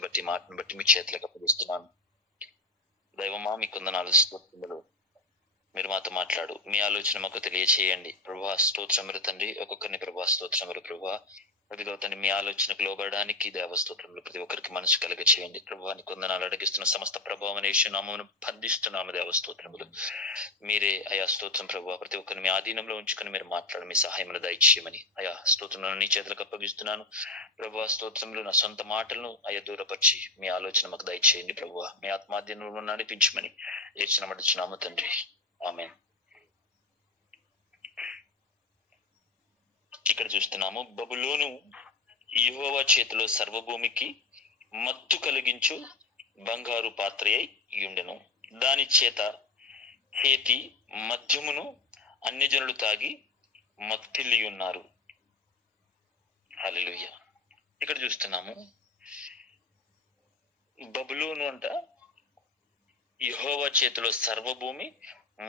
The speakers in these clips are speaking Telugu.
వాక్యాన్ని బట్టి మాటను బట్టి మీ చేతులకు అప్పగిస్తున్నాను. దైవమా మీ కొందనాలు స్తోత్రములు. మీరు మాతో మాట్లాడు, మీ ఆలోచన మాకు తెలియచేయండి ప్రభా. స్తోత్రములు తండ్రి, ఒక్కొక్కరిని ప్రభా స్తోత్రములు ప్రభా. అదిగో తండ్రి, మీ ఆలోచనకు లోబడడానికి దేవస్తోత్రములు ప్రతి ఒక్కరికి మనసు కలగ చేయండి ప్రభా. నీ కొందనాలు అడిగిస్తున్న సమస్త ప్రభావం యేసునామమును బంధిస్తున్నాము దేవస్తోత్రములు. మీరే అయా స్తోత్రం ప్రభా. ప్రతి ఒక్కరిని మీ ఆధీనంలో ఉంచుకొని మీరు మాట్లాడు, మీ సహాయమును దయచేయమని అయా స్తోత్రములను నీ చేతులకు అప్పగిస్తున్నాను ప్రభా. స్తోత్రములు నా సొంత మాటలను అయ్యా దూరపరిచి మీ ఆలోచన మాకు దయచేయండి ప్రభా. మీ ఆత్మాధీనంలో నడిపించమని యేసునామమున తండ్రి, ఆమేన్. ఇక్కడ చూస్తున్నాము, బబులోను యెహోవా చేతిలో సర్వభూమికి మత్తు కలిగించు బంగారు పాత్ర అయి ఉండెను. దాని చేతి మద్యమును అన్యజనులు తాగి మత్తిల్లి ఉన్నారు. హల్లెలూయా. ఇక్కడ చూస్తున్నాము, బబులోను అంట యెహోవా చేతిలో సర్వభూమి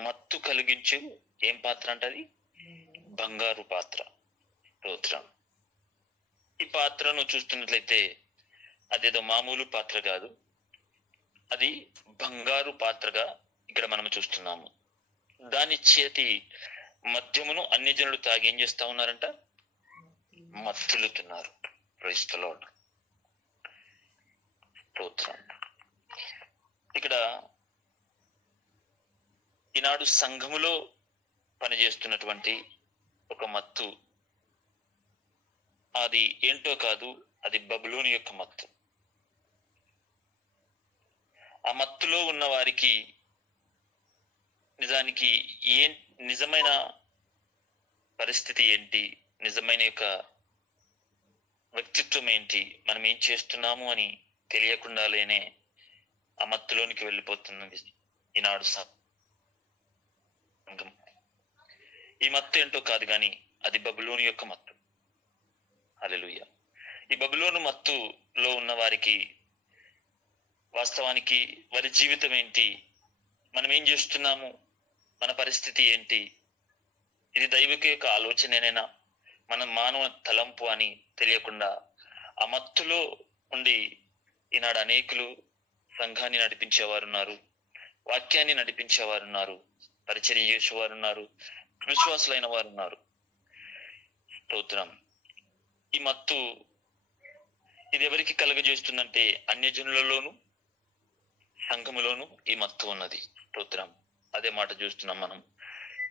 మత్తు కలిగించు ఏం పాత్ర అంట? అది బంగారు పాత్ర. స్తోత్రం. ఈ పాత్రను చూస్తున్నట్లయితే అదేదో మామూలు పాత్ర కాదు, అది బంగారు పాత్రగా ఇక్కడ మనం చూస్తున్నాము. దాని చేతి మద్యమును అన్ని జనులు తాగి ఏం చేస్తా ఉన్నారంట? మత్తులుతున్నారు. Praise the lord. స్తోత్రం. ఇక్కడ ఈనాడు సంఘములో పనిచేస్తున్నటువంటి ఒక మత్తు, అది ఏంటో కాదు, అది బబులోను యొక్క మత్తు. ఆ మత్తులో ఉన్న వారికి నిజానికి నిజమైన పరిస్థితి ఏంటి, నిజమైన యొక్క వ్యక్తిత్వం ఏంటి, మనం ఏం చేస్తున్నాము అని తెలియకుండానే ఆ మత్తులోనికి వెళ్ళిపోతున్నది ఈనాడు సంఘం. ఈ మత్తు ఏంటో కాదు కానీ అది బబులోను యొక్క మత్తు. హల్లెలూయా. ఈ బబులోను మత్తులో ఉన్న వారికి వాస్తవానికి వారి జీవితం ఏంటి, మనం ఏం చేస్తున్నాము, మన పరిస్థితి ఏంటి, ఇది దైవిక యొక్క ఆలోచనేనైనా, మన మానవ తలంపు అని తెలియకుండా ఆ మత్తులో ఉండి ఈనాడు అనేకులు సంఘాన్ని నడిపించేవారు ఉన్నారు, వాక్యాన్ని నడిపించేవారు ఉన్నారు, పరిచర్య చేసేవారు ఉన్నారు, విశ్వాసులైన వారు ఉన్నారు. స్తోత్రం. ఈ మత్తు ఇది ఎవరికి కలుగజేస్తుందంటే అన్యజనులలోను సంఘములోను ఈ మత్తు ఉన్నది. స్తోత్రం. అదే మాట చూస్తున్నాం మనం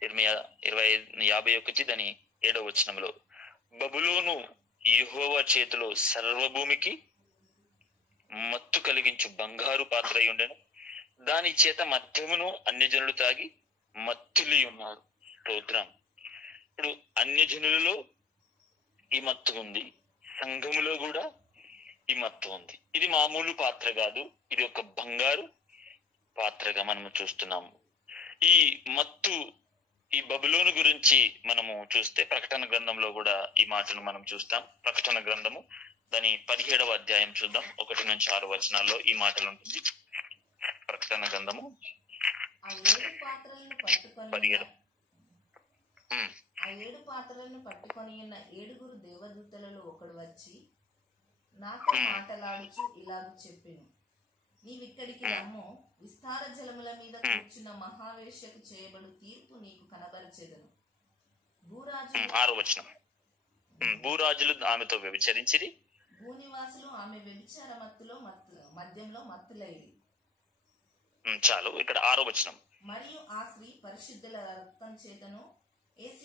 51 దాని 7వ వచనంలో, బబులోను యెహోవా చేతిలో సర్వభూమికి మత్తు కలిగించు బంగారు పాత్ర అయి ఉండెను. దాని చేత మద్యమును అన్యజనులు తాగి మత్తులి ఉన్నారు. స్తోత్రం. ఇప్పుడు అన్యజనులలో ఈ మత్తు ఉంది, సంఘములో కూడా ఈ మత్తు ఉంది. ఇది మామూలు పాత్ర కాదు, ఇది ఒక బంగారు పాత్రగా మనము చూస్తున్నాము. ఈ మత్తు, ఈ బబులోను గురించి మనము చూస్తే ప్రకటన గ్రంథంలో కూడా ఈ మాటను మనం చూస్తాం. ప్రకటన గ్రంథము దాని 17వ అధ్యాయం చూద్దాం. 1 నుంచి 6 వచనాల్లో ఈ మాటలు ఉంటుంది. ప్రకటన గ్రంథము 17. ఆ 7 పాత్రలను పట్టుకొని ఉన్న 7 దేవదూతలలో ఒకడు వచ్చి నాతో మాటలాడుచు ఇలాగ చెప్పెను, నీవిక్కడికి రమ్ము, విస్తార జలముల మీద కూర్చున్న మహావేశ్యకు చేయబడు తీర్పు నీకు కనబరచెదను. భూరాజులు ఆమెతో వ్యభిచరించిరి, భూనివాసులు ఆమె వ్యభిచార మద్యంలో మత్తులైరి. చాలు. ఇక్కడ 6వ వచనం, మరియు ఆ స్త్రీ పరిశుద్ధుల రక్తం చేతను యేసు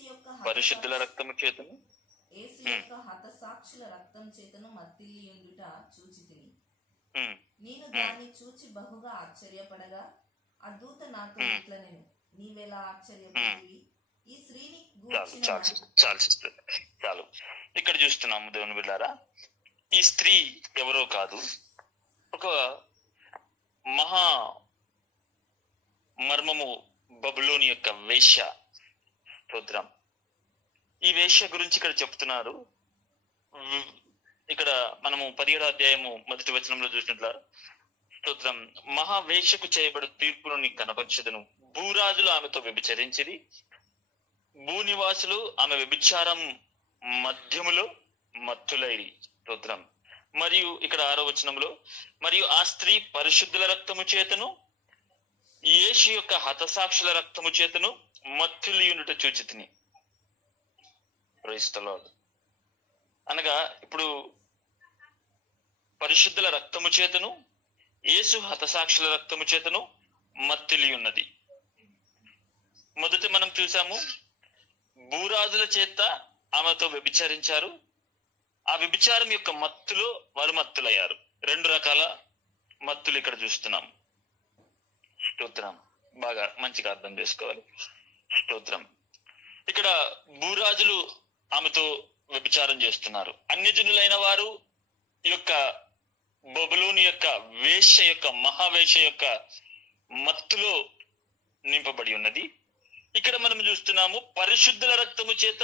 యొక్క హతసాక్షుల రక్తం చేతను మత్తిల్లి ఉండుట చూచితిని. నేను దాన్ని చూచి బహుగా ఆశ్చర్యపడగా ఆ దూత నాతో ఇట్లనెను, నీవెలా ఆశ్చర్యపడివి? ఈ స్త్రీని చాలు. ఇక్కడ చూస్తున్నాము దేవుని బిడ్డారా, ఈ స్త్రీ ఎవరో కాదు, ఒక మహా మర్మము బబులోని యొక్క వేశ్య. స్తోత్రం. ఈ వేశ్య గురించి ఇక్కడ చెప్తున్నారు. ఇక్కడ మనము 17వ అధ్యాయము 1వ వచనంలో చూసినట్ల, స్తోత్రం, మహావేశ్యకు చేయబడు తీర్పును నీకు కనపరచెదను. భూరాజులు ఆమెతో వ్యభిచరించిరి, భూనివాసులు ఆమె వ్యభిచారం మధ్యములో మత్తులైరి. స్తోత్రం. మరియు ఇక్కడ 6వ వచనంలో, మరియు ఆ స్త్రీ పరిశుద్ధుల రక్తము చేతను యేసు యొక్క హతసాక్షుల రక్తము చేతను మత్తులియునుట చూచితిని. Praise the lord. అనగా ఇప్పుడు పరిశుద్ధుల రక్తము చేతను యేసు హతసాక్షుల రక్తము చేతను మత్తులి ఉన్నది. మొదట మనం చూసాము, భూరాజుల చేత ఆమెతో వ్యభిచారించారు. ఆ వ్యభిచారం యొక్క మత్తులో వారు మత్తులయ్యారు. 2 రకాల మత్తులు ఇక్కడ చూస్తున్నాం. స్తోత్రం. బాగా మంచిగా అర్థం చేసుకోవాలి. స్తోత్రం. ఇక్కడ భూరాజులు ఆమెతో వ్యభిచారం చేస్తున్నారు. అన్యజనులైన వారు యొక్క బబులోని యొక్క వేశ్య యొక్క మహావేశ్య యొక్క మత్తులో నింపబడి ఉన్నది. ఇక్కడ మనం చూస్తున్నాము, పరిశుద్ధుల రక్తము చేత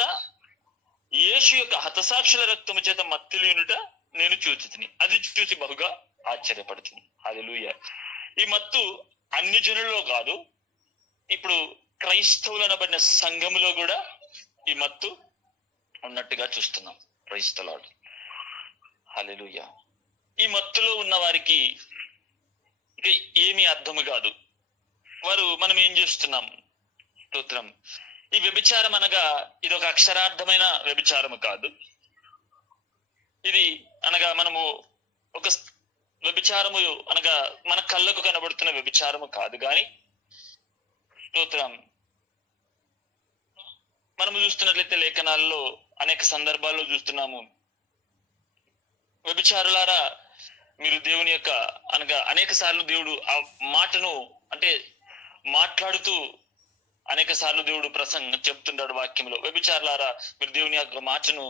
యేసు యొక్క హతసాక్షుల రక్తము చేత మత్తులియునుట నేను చూచితిని. అది చూసి బహుగా ఆశ్చర్యపడుతుంది. హల్లెలూయా. ఈ మత్తు అన్యజనుల్లో కాదు, ఇప్పుడు క్రైస్తవులనబడిన సంఘములో కూడా ఈ మత్తు ఉన్నట్టుగా చూస్తున్నాం. Praise the lord. హల్లెలూయా. ఈ మత్తులో ఉన్న వారికి ఏమీ అర్థము కాదు. మనం ఏం చేస్తున్నాం? స్తోత్రం. ఈ వ్యభిచారం అనగా ఇది ఒక అక్షరార్థమైన వ్యభిచారము కాదు. ఇది అనగా మనము ఒక వ్యభిచారము అనగా మన కళ్ళకు కనబడుతున్న వ్యభిచారము కాదు. కానీ స్తోత్రం, మనము చూస్తున్నట్లయితే లేఖనాల్లో అనేక సందర్భాల్లో చూస్తున్నాము, వ్యభిచారులారా మీరు దేవుని యొక్క అనగా అనేక సార్లు దేవుడు ఆ మాటను అంటే మాట్లాడుతూ అనేక సార్లు దేవుడు చెప్తుంటాడు వాక్యంలో, వ్యభిచారులారా మీరు దేవుని యొక్క మాటను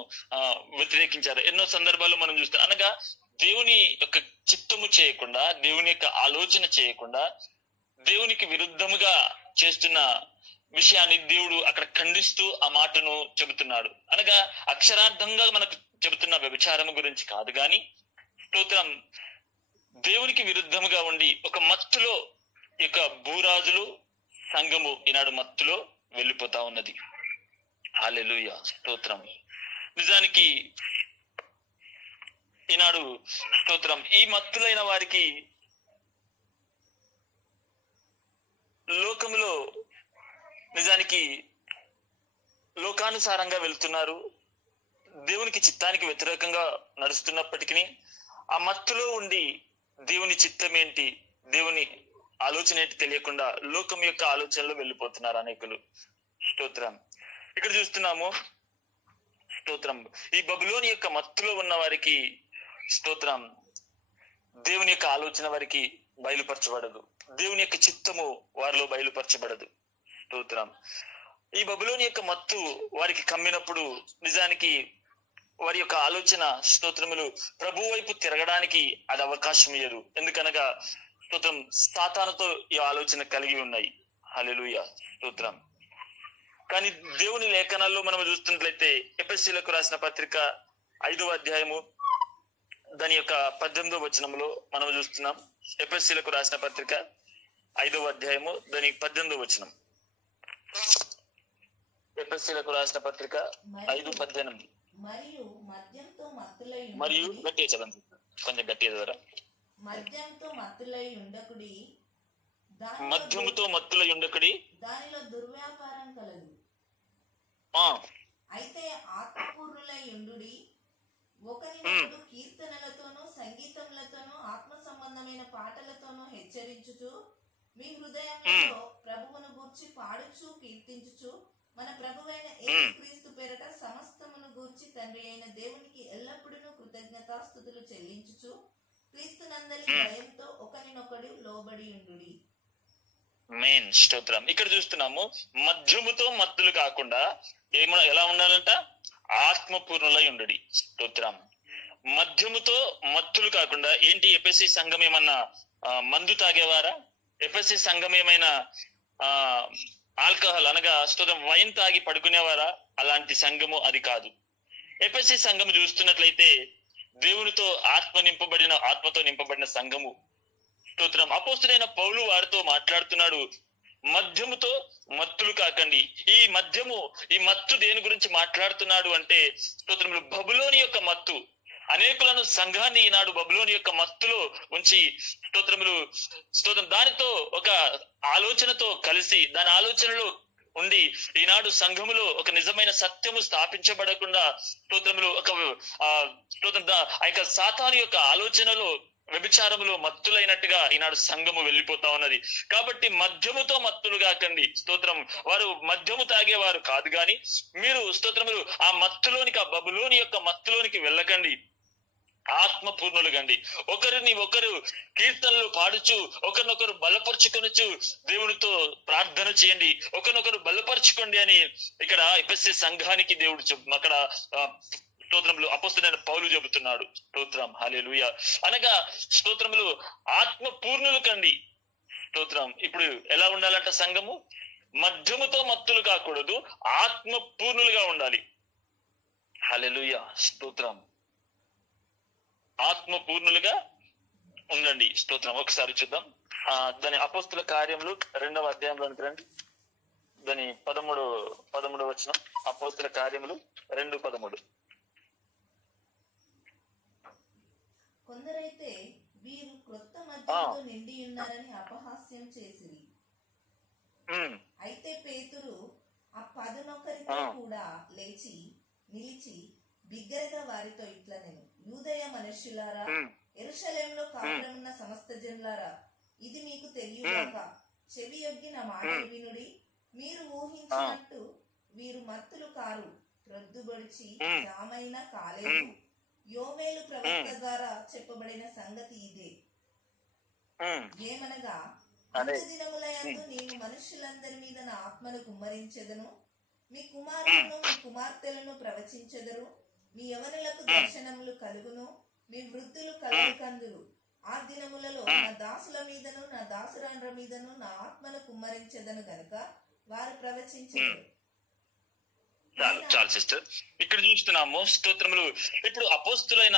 వ్యతిరేకించారు. ఎన్నో సందర్భాల్లో మనం చూస్తాం. అనగా దేవుని యొక్క చిత్తము చేయకుండా, దేవుని యొక్క ఆలోచన చేయకుండా దేవునికి విరుద్ధముగా చేస్తున్న విషయాన్ని దేవుడు అక్కడ ఖండిస్తూ ఆ మాటను చెబుతున్నాడు. అనగా అక్షరార్థంగా మనకు చెబుతున్న వ్యభిచారము గురించి కాదు, కానీ స్తోత్రం, దేవునికి విరుద్ధముగా ఉండి ఒక మత్తులో యొక్క భూరాజులు సంఘము ఈనాడు మత్తులో వెళ్ళిపోతా ఉన్నది. హల్లెలూయా. స్తోత్రం. నిజానికి ఈనాడు స్తోత్రం, ఈ మత్తులైన వారికి లోకములో నిజానికి లోకానుసారంగా వెళ్తున్నారు. దేవునికి చిత్తానికి వ్యతిరేకంగా నడుస్తున్నప్పటికీ ఆ మత్తులో ఉండి దేవుని చిత్తం ఏంటి, దేవుని ఆలోచన ఏంటి తెలియకుండా లోకం యొక్క ఆలోచనలో వెళ్ళిపోతున్నారు అనేకులు. స్తోత్రం. ఇక్కడ చూస్తున్నాము, స్తోత్రం, ఈ బబులోని యొక్క మత్తులో ఉన్న వారికి స్తోత్రం దేవుని యొక్క ఆలోచన వారికి బయలుపరచబడదు. దేవుని యొక్క చిత్తము వారిలో బయలుపరచబడదు. స్తోత్రం. ఈ బబులోని యొక్క మత్తు వారికి కమ్మినప్పుడు నిజానికి వారి యొక్క ఆలోచన స్తోత్రములు ప్రభు వైపు తిరగడానికి అది అవకాశం ఇయ్యదు. ఎందుకనగా స్తోత్రం సాతానుతో ఈ ఆలోచన కలిగి ఉన్నాయి. హల్లెలూయా. స్తోత్రం. కానీ దేవుని లేఖనాల్లో మనం చూస్తున్నట్లయితే ఎఫెసీయులకు రాసిన పత్రిక 5వ అధ్యాయము దాని యొక్క 18వ వచనంలో మనం చూస్తున్నాం. ఎఫెసీయులకు రాసిన పత్రిక 5వ అధ్యాయము దాని 18వ వచనం. ఎఫెసీయులకు రాసిన పత్రిక 5:18. మరియు గట్టిగా చదవండి, కొంచెం గట్టిగా చదవరా. మద్యముతో మత్తులై ఉండకుడి, దానిలో దుర్వ్యాపారం కలదు. అయితే ఆత్మపూర్ణులై ఉండుడి, ఒకరినొకడు కీర్తనలతోనూ సంగీతములతోనూ ఆత్మ సంబంధమైన పాటలతోనూ హెచ్చరించుచు మీ హృదయములో ప్రభువును గూర్చి పాడుచు కీర్తించుచు మన ప్రభువైన యేసుక్రీస్తు పేరట సమస్తమును గూర్చి తండ్రి అయిన దేవునికి ఎల్లప్పుడూ కృతజ్ఞతాస్తుతులు చెల్లించుచు క్రీస్తునందలి భయంతో ఒకరినొకడు లోబడి ఉండుడి. మెయిన్ స్తోత్రం. ఇక్కడ చూస్తున్నాము, మద్యముతో మత్తులు కాకుండా ఎలా ఉండాలంట? ఆత్మపూర్ణులై ఉండుడి. స్తోత్రం. మద్యముతో మత్తులు కాకుండా ఏంటి? ఎఫెసీ సంఘం ఏమన్నా మందు తాగేవారా? ఎఫెసీ సంఘం ఏమైనా ఆల్కహాల్ అనగా స్తోత్రం వైన్ తాగి పడుకునేవారా? అలాంటి సంఘము అది కాదు. ఎఫెసీ సంఘము చూస్తున్నట్లయితే దేవునితో ఆత్మతో నింపబడిన సంఘము. స్తోత్రం. అపోస్తుడైన పౌలు వారితో మాట్లాడుతున్నాడు, మద్యముతో మత్తులు కాకండి. ఈ మత్తు దేని గురించి మాట్లాడుతున్నాడు అంటే స్తోత్రములు బబులోని యొక్క మత్తు. అనేకులను సంఘాన్ని ఈనాడు బబులోని యొక్క మత్తులో ఉంచి స్తోత్రం దానితో ఒక ఆలోచనతో కలిసి దాని ఆలోచనలో ఉండి ఈనాడు సంఘములో ఒక నిజమైన సత్యము స్థాపించబడకుండా ఆ యొక్క సాతాను యొక్క ఆలోచనలో వ్యభిచారములో మత్తులైనట్టుగా ఈనాడు సంఘము వెళ్ళిపోతా ఉన్నది. కాబట్టి మద్యముతో మత్తులు కాకండి. వారు మద్యము తాగేవారు కాదు గాని మీరు ఆ మత్తులోనికి, ఆ బబులోని యొక్క మత్తులోనికి వెళ్ళకండి. ఆత్మపూర్ణులు కండి. ఒకరిని ఒకరు కీర్తనలు పాడుచు ఒకరినొకరు బలపరుచుకొనుచు దేవునితో ప్రార్థన చేయండి, ఒకరినొకరు బలపరుచుకోండి అని ఇక్కడ ఎఫెసీ సంఘానికి దేవుడు అక్కడ అపోస్తలుడైన పౌలు చెబుతున్నాడు. హల్లెలూయా. అనగా ఆత్మపూర్ణులు కండి. ఇప్పుడు ఎలా ఉండాలంట సంఘము? మద్యముతో మత్తులు కాకూడదు, ఆత్మపూర్ణులుగా ఉండాలి. హల్లెలూయా. ఆత్మపూర్ణులుగా ఉండండి. ఒకసారి చూద్దాం. దాని అపోస్తుల కార్యములు 2వ అధ్యాయంలోనికి రండి. దాని 13వ వచనం. అపోస్తుల కార్యములు 2:13. కొందరైతే వీరు క్రొత్త మద్యముతో నిండి ఉన్నారని అపహాస్యం చేసిరి. అయితే పేతురు ఆ 11 కూడా లేచి నిలిచి బిగ్గరగా వారితో ఇట్లనెను, యూదయ మనుష్యులారా, యెరూషలేములో కాపురమున్న సమస్త జనులారా, ఇది మీకు తెలియగాక. చెవి యొగ్గి నా మాటలు వినుడి. మీరు ఊహించినట్టు వీరు మత్తులు కారు, ప్రొద్దుబడిచి జామైన కాలేదు. యోవేలు ప్రవక్త ద్వారా చెప్పబడిన సంగతి ఇదే. ఏమనగా, అంత్య దినములయందు నేను మనుష్యులందరి మీద నా ఆత్మను కుమ్మరించెదను. మీ కుమారులను మీ కుమార్తెలను ప్రవచించెదరు. మీ యవనులకు దర్శనములు కలుగును. మీ వృద్ధులు కలలు కందురు. ఆ దినములలో నా దాసుల మీదను నా దాసురాండ్ర మీదను నా ఆత్మను కుమ్మరించెదను గనుక వారు ప్రవచించెదరు. చాలు సిస్టర్. ఇక్కడ చూస్తున్నాము స్తోత్రములు. ఇప్పుడు అపోస్తులైన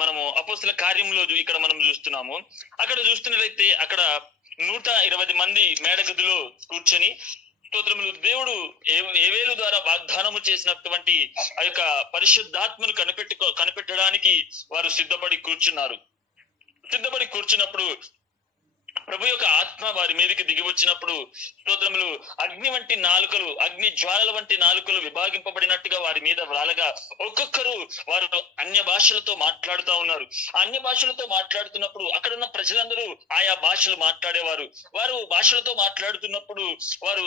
మనము అపోస్తుల కార్యంలో ఇక్కడ మనం చూస్తున్నాము. అక్కడ చూస్తున్నట్లయితే అక్కడ 120 మంది మేడగదిలో కూర్చొని దేవుడు ఏవేలు ద్వారా వాగ్దానము చేసినటువంటి ఆ యొక్క పరిశుద్ధాత్మను కనిపెట్టడానికి వారు సిద్ధపడి కూర్చున్నప్పుడు ప్రభు యొక్క ఆత్మ వారి మీదకి దిగి వచ్చినప్పుడు అగ్ని వంటి నాలుకలు, అగ్ని జ్వాలల వంటి నాలుకలు విభాగింపబడినట్టుగా వారి మీద వ్రాలగా ఒక్కొక్కరు వారు అన్య భాషలతో మాట్లాడుతూ ఉన్నారు. ఆ అన్య భాషలతో మాట్లాడుతున్నప్పుడు అక్కడున్న ప్రజలందరూ ఆయా భాషలు మాట్లాడేవారు. వారు భాషలతో మాట్లాడుతున్నప్పుడు వారు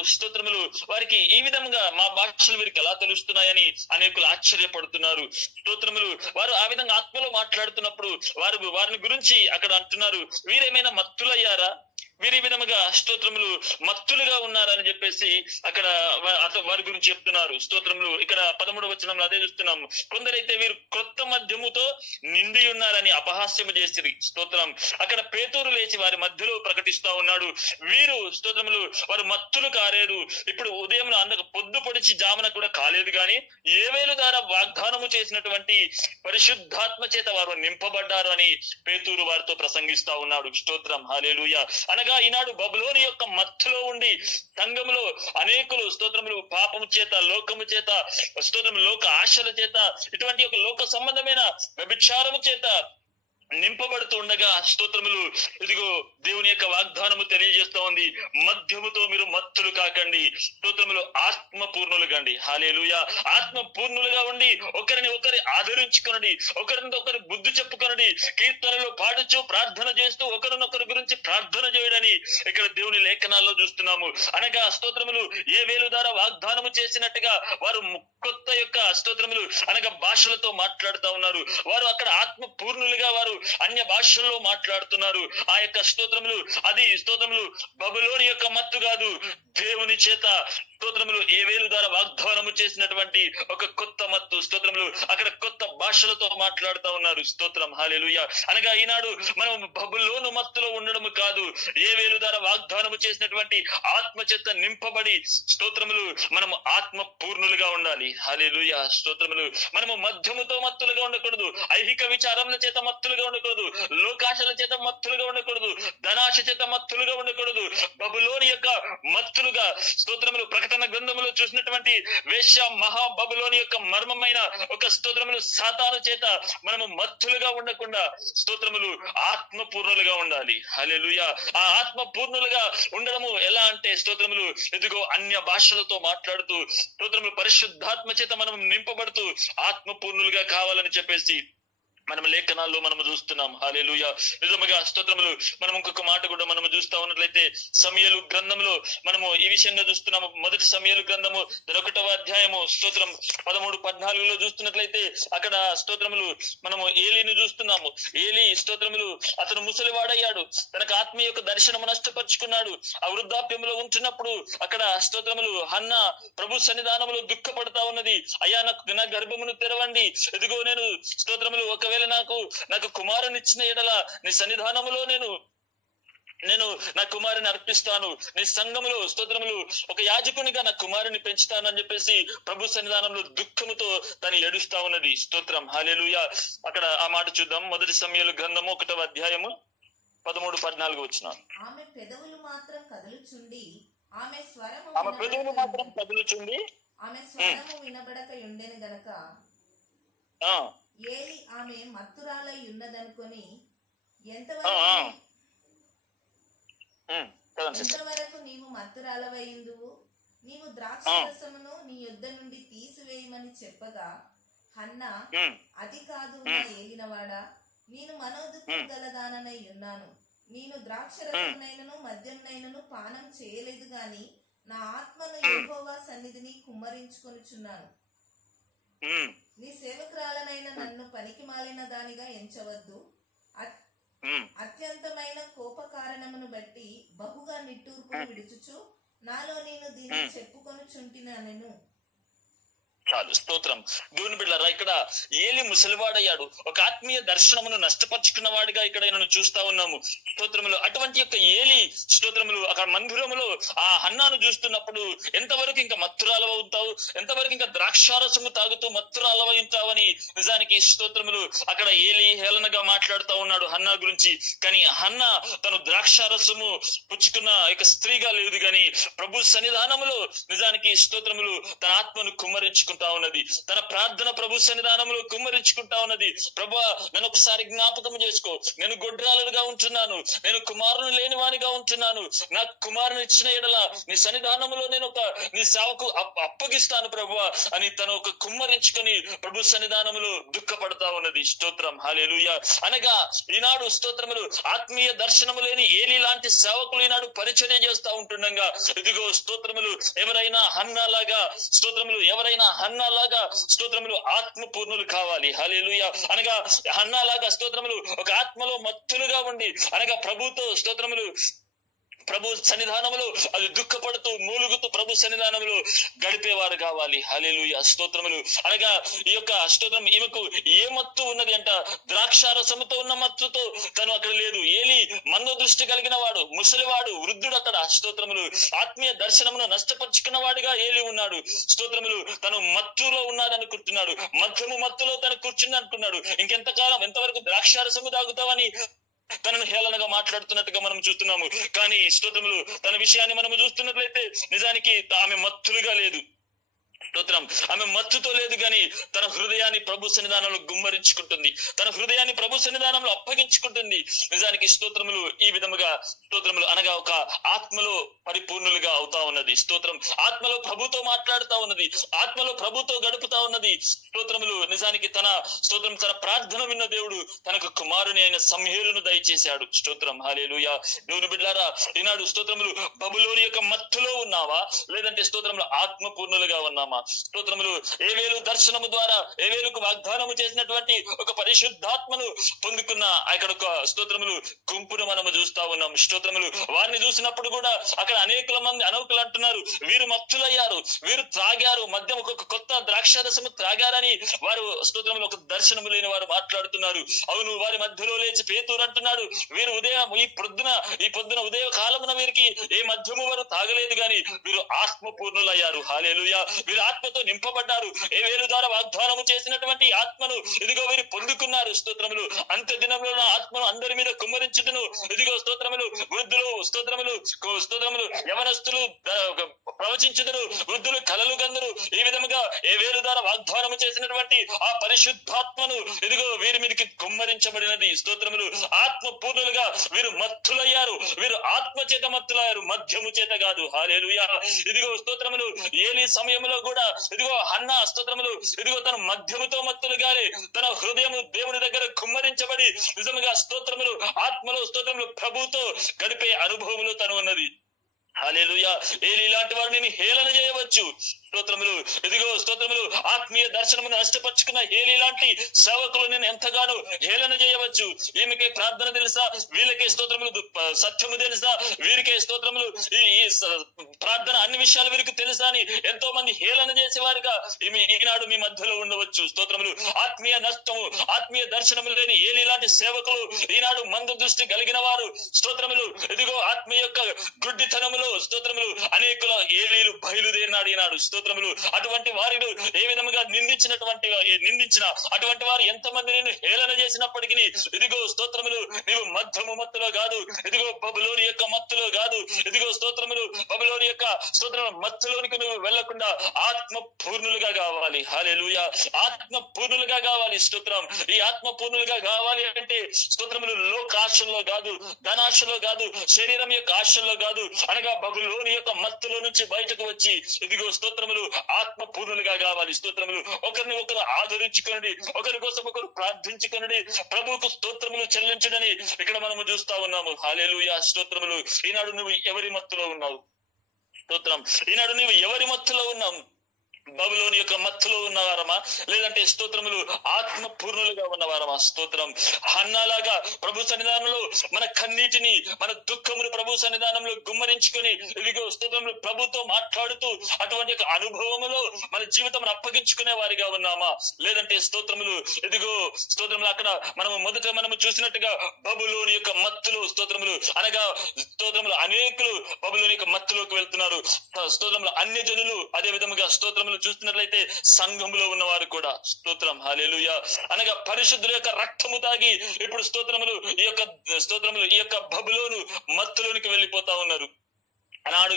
వారికి ఈ విధంగా మా భాషలు వీరికి ఎలా తెలుస్తున్నాయని అనేకులు ఆశ్చర్యపడుతున్నారు. వారు ఆ విధంగా ఆత్మలో మాట్లాడుతున్నప్పుడు వారిని గురించి అక్కడ అంటున్నారు, వీరేమైనా మత్తులయ్యారా, వీరి విధముగా మత్తులుగా ఉన్నారని చెప్పేసి అక్కడ వారి గురించి చెప్తున్నారు. ఇక్కడ 13వ వచనంలో అదే చూస్తున్నాము. కొందరైతే వీరు క్రొత్త మద్యముతో నిండి ఉన్నారని అపహాస్యము చేసిరి. అక్కడ పేతురు లేచి వారి మధ్యలో ప్రకటిస్తా ఉన్నాడు, వీరు వారు మత్తులు కాలేదు. ఇప్పుడు ఉదయం పొద్దు పొడిచి జామున కూడా కాలేదు గాని ఏవేలు ద్వారా వాగ్దానము చేసినటువంటి పరిశుద్ధాత్మ చేత వారు నింపబడ్డారు అని పేతురు వారితో ప్రసంగిస్తా ఉన్నాడు. హల్లెలూయా. అనగా ఈనాడు బబులోని యొక్క మత్తులో ఉండి సంఘములో అనేకులు పాపము చేత, లోకము చేత, లోక ఆశల చేత, ఇటువంటి ఒక లోక సంబంధమైన వ్యభిచారము చేత నింపబడుతూ ఉండగా ఇదిగో దేవుని యొక్క వాగ్దానము తెలియజేస్తా ఉంది, మద్యముతో మీరు మత్తులు కాకండి, ఆత్మపూర్ణులు కండి. హల్లెలూయా. ఆత్మపూర్ణులుగా ఉండి ఒకరిని ఒకరి ఆదరించుకొనండి, ఒకరిని ఒకరు బుద్ధి చెప్పుకొనండి, కీర్తనలు పాడుచు ప్రార్థన చేస్తూ ఒకరినొకరి గురించి ప్రార్థన చేయడని ఇక్కడ దేవుని లేఖనాల్లో చూస్తున్నాము. అనగా ఏ వేలు ద్వారా వాగ్దానము చేసినట్టుగా వారు కొత్త యొక్క అనగా భాషలతో మాట్లాడుతూ ఉన్నారు. వారు అక్కడ ఆత్మపూర్ణులుగా వారు అన్య భాషల్లో మాట్లాడుతున్నారు. ఆ యొక్క అది బబులోని యొక్క మత్తు కాదు, దేవుని చేత ఏ వేలు ద్వారా వాగ్దానము చేసినటువంటి ఒక కొత్త మత్తు. అక్కడ కొత్త భాషలతో మాట్లాడుతూ ఉన్నారు. హల్లెలూయా. అనగా ఈనాడు మనం బబులోను మత్తులో ఉండడము కాదు, ఏ వేలు ద్వారా వాగ్దానము చేసినటువంటి ఆత్మ చేత నింపబడి మనము ఆత్మ పూర్ణులుగా ఉండాలి. హల్లెలూయా. మనము మద్యముతో మత్తులుగా ఉండకూడదు, ఐహిక విచారముల చేత మత్తులుగా ఉండకూడదు, లోకాశల చేత మత్తులుగా ఉండకూడదు, ధనాశ చేత మత్తులుగా ఉండకూడదు. బబులోని యొక్క మత్తులు మత్తులుగా స్తోత్రములు ప్రకటన గ్రంథములో చూసినటువంటి వేశ్య మహాబబులోని యొక్క మర్మమైన ఒక స్తోత్రములు సాతాను చేత మనము మత్తులుగా ఉండకుండా స్తోత్రములు ఆత్మపూర్ణులుగా ఉండాలి. హల్లెలూయా. ఆ ఆత్మపూర్ణులుగా ఉండడము ఎలా అంటే స్తోత్రములు ఎదుగో అన్య భాషలతో మాట్లాడుతూ స్తోత్రములు పరిశుద్ధాత్మ చేత మనం నింపబడుతూ ఆత్మపూర్ణులుగా కావాలని చెప్పేసి మనం లేఖనాల్లో మనము చూస్తున్నాం. హల్లెలూయా. నిజముగా స్తోత్రములు మనం ఇంకొక మాట కూడా మనము చూస్తా ఉన్నట్లయితే సమూయేలు గ్రంథంలో మనము ఈ విషయంగా చూస్తున్నాము. మొదటి సమూయేలు గ్రంథము 1వ అధ్యాయము స్తోత్రం 13-14 చూస్తున్నట్లయితే అక్కడ స్తోత్రములు మనము ఏలీని చూస్తున్నాము. ఏలీ స్తోత్రములు అతను ముసలివాడయ్యాడు, తనకు ఆత్మీయ యొక్క దర్శనము నష్టపరుచుకున్నాడు. ఆ వృద్ధాప్యంలో ఉంటున్నప్పుడు అక్కడ స్తోత్రములు హన్న ప్రభు సన్నిధానములో దుఃఖపడతా ఉన్నది. అయ్యా నా గర్భమును తెరవండి, ఎదుగో నేను స్తోత్రములు ఒకవేళ నాకు కుమారుని ఇచ్చిన ఎడల నీ సన్నిధానములో నేను నా కుమారుని అర్పిస్తాను, నీ సంఘములో స్తోత్రములు ఒక యాజకునిగా నా కుమారుని పెంచుతాను అని చెప్పేసి ప్రభు సన్నిధానంలో దుఃఖముతో తను ఏడుస్తా ఉన్నది. స్తోత్రం. హల్లెలూయా. అక్కడ ఆ మాట చూద్దాం. మొదటి సమూయేలు గ్రంథము 1వ అధ్యాయము 13-14 వచ్చిన. ఆమె పెదవులు మాత్రం కదులుచుండి ఆమె స్వరము వినబడక ఉండెను గనక ఏలి ఆమె మత్తురాలై ఉన్నదనుకొని ఎంతవరకు నీవు మత్తురాలవైందువు, నీవు ద్రాక్షరసమును నీ యొద్ద నుండి తీసివేయమని చెప్పగా హన్న అది కాదు నా ఏలినవాడా, నేను మనోదుఃఖం గలదాననై ఉన్నాను, నేను ద్రాక్షరసమునైనను మద్యమునైనను పానం చేయలేదు గాని నా ఆత్మను యెహోవా సన్నిధిని కుమ్మరించుకొనుచున్నాను. నీ సేవకురాలనైన నన్ను పనికి మాలిన దానిగా ఎంచవద్దు. అత్యంతమైన కోప కారణమును బట్టి బహుగా నిట్టూర్పును విడుచుచు నాలో నేను దీన్ని చెప్పుకొనుచుంటినెను. చాలు. స్తోత్రం. దేవుని బిడ్డలారా, ఇక్కడ ఏలి ముసలివాడయ్యాడు, ఒక ఆత్మీయ దర్శనమును నష్టపరుచుకున్న వాడిగా ఇక్కడ నేను చూస్తా ఉన్నాము. స్తోత్రములు అటువంటి యొక్క ఏలి స్తోత్రములు అక్కడ మందిరములో ఆ హన్నాను చూస్తున్నప్పుడు ఎంతవరకు ఇంకా మత్తురాలవుతావు, ఎంతవరకు ఇంకా ద్రాక్షారసము తాగుతూ మత్తురాలవుతావు అని నిజానికి స్తోత్రములు అక్కడ ఏలి హేళనగా మాట్లాడుతూ ఉన్నాడు హన్నా గురించి. కానీ హన్న తను ద్రాక్షారసము పుచ్చుకున్న యొక్క స్త్రీగా లేదు గాని ప్రభు సన్నిధానములో నిజానికి స్తోత్రములు తన ఆత్మను కుమ్మరించుకుంటా ఉన్నది, తన ప్రార్థన ప్రభు సన్నిధానంలో కుమ్మరించుకుంటా ఉన్నది. ప్రభువా నన్ను ఒకసారి జ్ఞాపకం చేసుకో, నేను గొడ్రాలుగా ఉంటున్నాను, నేను కుమారుని లేని వానిగా ఉంటున్నాను, నాకు కుమారుని ఇచ్చిన ఎడల నీ సన్నిధానంలో నేను నీ సేవకు అప్పగిస్తాను ప్రభువా అని తను ఒక కుమ్మరించుకొని ప్రభు సన్నిధానంలో దుఃఖపడతా ఉన్నది. స్తోత్రం. హల్లెలూయా. అనగా ఈనాడు స్తోత్రములు ఆత్మీయ దర్శనము లేని ఏలి లాంటి సేవకులు ఈనాడు పరిచర్య చేస్తా ఉంటుండగా ఇదిగో స్తోత్రములు ఎవరైనా హన్నాలాగా స్తోత్రములు హన్నాలాగా స్తోత్రములు ఆత్మపూర్ణులు కావాలి. హల్లెలూయా. అనగా హన్నాలాగా స్తోత్రములు ఒక ఆత్మలో మత్తులుగా ఉండి అనగా ప్రభుతో స్తోత్రములు ప్రభు సన్నిధానములో అది దుఃఖపడుతూ మూలుగుతూ ప్రభు సన్నిధానములో గడిపేవారు కావాలి. హల్లెలూయా. స్తోత్రములు అనగా ఈ యొక్క స్తోత్రం ఈమెకు ఏ మత్తు ఉన్నది అంట, ద్రాక్షారసముతో ఉన్న మత్తుతో తను అక్కడ లేదు. ఏలి మంద దృష్టి కలిగిన వాడు, ముసలివాడు, వృద్ధుడు అక్కడ స్తోత్రములు ఆత్మీయ దర్శనమును నష్టపరుచుకున్న వాడిగా ఏలి ఉన్నాడు. స్తోత్రములు తను మత్తులో ఉన్నాడనుకుంటున్నాడు, మత్తులో తను కూర్చుంది అనుకున్నాడు. ఇంకెంతకాలం ఎంతవరకు ద్రాక్షారసము తాగుతావని తనను హేళనగా మాట్లాడుతున్నట్టుగా మనం చూస్తున్నాము. కానీ స్తోత్రములు తన విషయాన్ని మనము చూస్తున్నట్లయితే నిజానికి ఆమె మత్తులుగా లేదు. స్తోత్రం. ఆమె మత్తుతో లేదు గాని తన హృదయాన్ని ప్రభు సన్నిధానంలో గుమ్మరించుకుంటుంది, తన హృదయాన్ని ప్రభు సన్నిధానంలో అప్పగించుకుంటుంది. నిజానికి స్తోత్రములు ఈ విధముగా స్తోత్రములు అనగా ఒక ఆత్మలో పరిపూర్ణులుగా అవుతా ఉన్నది. స్తోత్రం. ఆత్మలో ప్రభుతో మాట్లాడుతా ఉన్నది, ఆత్మలో ప్రభుతో గడుపుతా ఉన్నది. స్తోత్రములు నిజానికి తన స్తోత్రం తన ప్రార్థన విన్న దేవుడు తనకు కుమారుని అయిన సమూయేలును దయచేశాడు. స్తోత్రం. హల్లెలూయా. దేవుని బిడ్డలారా, ఈనాడు స్తోత్రములు బబులోని యొక్క మత్తులో ఉన్నావా, లేదంటే స్తోత్రములు ఆత్మపూర్ణులుగా ఉన్నామా? స్తోత్రములు ఏవేలు దర్శనము ద్వారా ఏవేలుకు వాగ్దానము చేసినటువంటి ఒక పరిశుద్ధాత్మను పొందుకున్న అక్కడ ఒక స్తోత్రములు గుంపును మనము చూస్తా ఉన్నాం. స్తోత్రములు వారిని చూసినప్పుడు కూడా అక్కడ అనేకులు అంటున్నారు, వీరు మత్తులయ్యారు, వీరు త్రాగారు, మద్యం ఒక కొత్త ద్రాక్షారసము త్రాగారని వారు స్తోత్రములు ఒక దర్శనము లేని వారు మాట్లాడుతున్నారు. అవును, వారి మధ్యలో లేచి పేతురు అంటున్నాడు, వీరు ఉదయం ఈ పొద్దున ఉదయ కాలమున వీరికి ఏ మద్యము వారు తాగలేదు గాని వీరు ఆత్మపూర్ణులయ్యారు. హల్లెలూయా. వీరు వీరు ఆత్మతో నింపబడ్డారు. ఏవేలు ద్వారా వాగ్దానము చేసినటువంటి ఆత్మను ఇదిగో వీరు పొందుకున్నారు. స్తోత్రములు. అంత్య దినంలో నా ఆత్మను అందరి మీద కుమ్మరించుదును. ఇదిగో స్తోత్రములు. వృద్ధులు స్తోత్రములు యవనస్తులు ప్రవచించుదురు, వృద్ధులు కలలు గందురు. ఈ విధముగా ఏవేలు ద్వారా వాగ్దానము చేసినటువంటి ఆ పరిశుద్ధాత్మను ఇదిగో వీరి మీదకి కుమ్మరించబడినది. స్తోత్రములు. ఆత్మ పూర్ణులుగా వీరు మత్తులయ్యారు. వీరు ఆత్మ చేత మత్తులయ్యారు, మద్యము చేత కాదు. హల్లెలూయా. ఇదిగో స్తోత్రములు. ఏలీ సమయంలో కూడా ఇదిగో హన్నా స్తోత్రములు ఇదిగో తన మద్యముతో మత్తులుగానే తన హృదయము దేవుని దగ్గర కుమ్మరించబడి నిజముగా స్తోత్రములు ఆత్మలో స్తోత్రములు ప్రభుతో గడిపే అనుభవములు తను ఉన్నది. హల్లెలూయా. ఏలీ ఇలాంటి వారిని హేళన చేయవచ్చు. స్తోత్రములు. ఇదిగో స్తోత్రములు. ఆత్మీయ దర్శనమును నష్టపరుచుకున్న ఏలీ లాంటి సేవకులు నేను ఎంతగానో హేళన చేయవచ్చు. ఈమెకే ప్రార్థన తెలుసా, వీళ్ళకే స్తోత్రములు సత్యము తెలుసా, వీరికే స్తోత్రములు ఈ ప్రార్థన అన్ని విషయాలు వీరికి తెలుసా అని ఎంతో మంది హేళన చేసేవారుగా ఈనాడు మీ మధ్యలో ఉండవచ్చు. స్తోత్రములు. ఆత్మీయ నష్టము, ఆత్మీయ దర్శనము లేని ఏలీ లాంటి సేవకులు ఈనాడు మంద దృష్టి కలిగిన వారు స్తోత్రములు ఇదిగో ఆత్మీయ యొక్క గుడ్డితనములో స్తోత్రములు అనేకుల ఏలీలు బయలుదేరినాడు ఈనాడు. స్తోత్రములు. అటువంటి వారిని ఏ విధముగా నిందించిన అటువంటి వారు ఎంతమంది నేను హేళన చేసినప్పటికీ ఇదిగో స్తోత్రములు నీవు మధ్యము మత్తులో కాదు, ఇదిగో బబులోని యొక్క మత్తులో కాదు, ఇదిగో స్తోత్రములు బబులోని యొక్క స్తోత్రములు మత్తులోనికి నువ్వు వెళ్లకుండా ఆత్మ పూర్ణులుగా కావాలి. హల్లెలూయా. ఆత్మ పూర్ణులుగా కావాలి. స్తోత్రం. ఈ ఆత్మ పూర్ణులుగా కావాలి అంటే స్తోత్రములు లోకాశల్లో కాదు, ధనాశలో కాదు, శరీరం యొక్క ఆశల్లో కాదు, అనగా బబులోని యొక్క మత్తులో నుంచి బయటకు వచ్చి ఇదిగో స్తోత్రములు ఆత్మ పూర్ణులుగా కావాలి. స్తోత్రములు. ఒకరిని ఒకరు ఆదరించుకొనడి, ఒకరి కోసం ఒకరు ప్రార్థించుకొనడి, ప్రభువుకు స్తోత్రములు చెల్లించడని ఇక్కడ మనము చూస్తా ఉన్నాము. హల్లెలూయా. స్తోత్రములు. ఈనాడు నువ్వు ఎవరి మత్తులో ఉన్నావు? స్తోత్రం. ఈనాడు నువ్వు ఎవరి మత్తులో ఉన్నావు? బబులోని యొక్క మత్తులో ఉన్నవారమా, లేదంటే స్తోత్రములు ఆత్మ పూర్ణులుగా ఉన్నవారమా? స్తోత్రం. హన్నాలాగా ప్రభు సన్నిధానంలో మన కన్నీటిని, మన దుఃఖమును ప్రభు సన్నిధానంలో గుమ్మరించుకొని ఇదిగో స్తోత్రములు ప్రభుతో మాట్లాడుతూ అటువంటి యొక్క అనుభవములో మన జీవితం అప్పగించుకునే వారిగా ఉన్నామా, లేదంటే స్తోత్రములు ఇదిగో స్తోత్రములు అక్కడ మనము చూసినట్టుగా బబులోని యొక్క మత్తులు స్తోత్రములు అనగా స్తోత్రములు అనేకులు బబులోని యొక్క మత్తులోకి వెళ్తున్నారు. స్తోత్రములు అన్యజనులు అదే విధముగా స్తోత్రములు చూస్తున్నట్లయితే సంఘములో ఉన్నవారు కూడా స్తోత్రం. హల్లెలూయా. అనగా పరిశుద్ధుల యొక్క రక్తము తాగి ఇప్పుడు స్తోత్రములు ఈ యొక్క బబులోను మత్తులోనికి వెళ్ళిపోతా ఉన్నారు.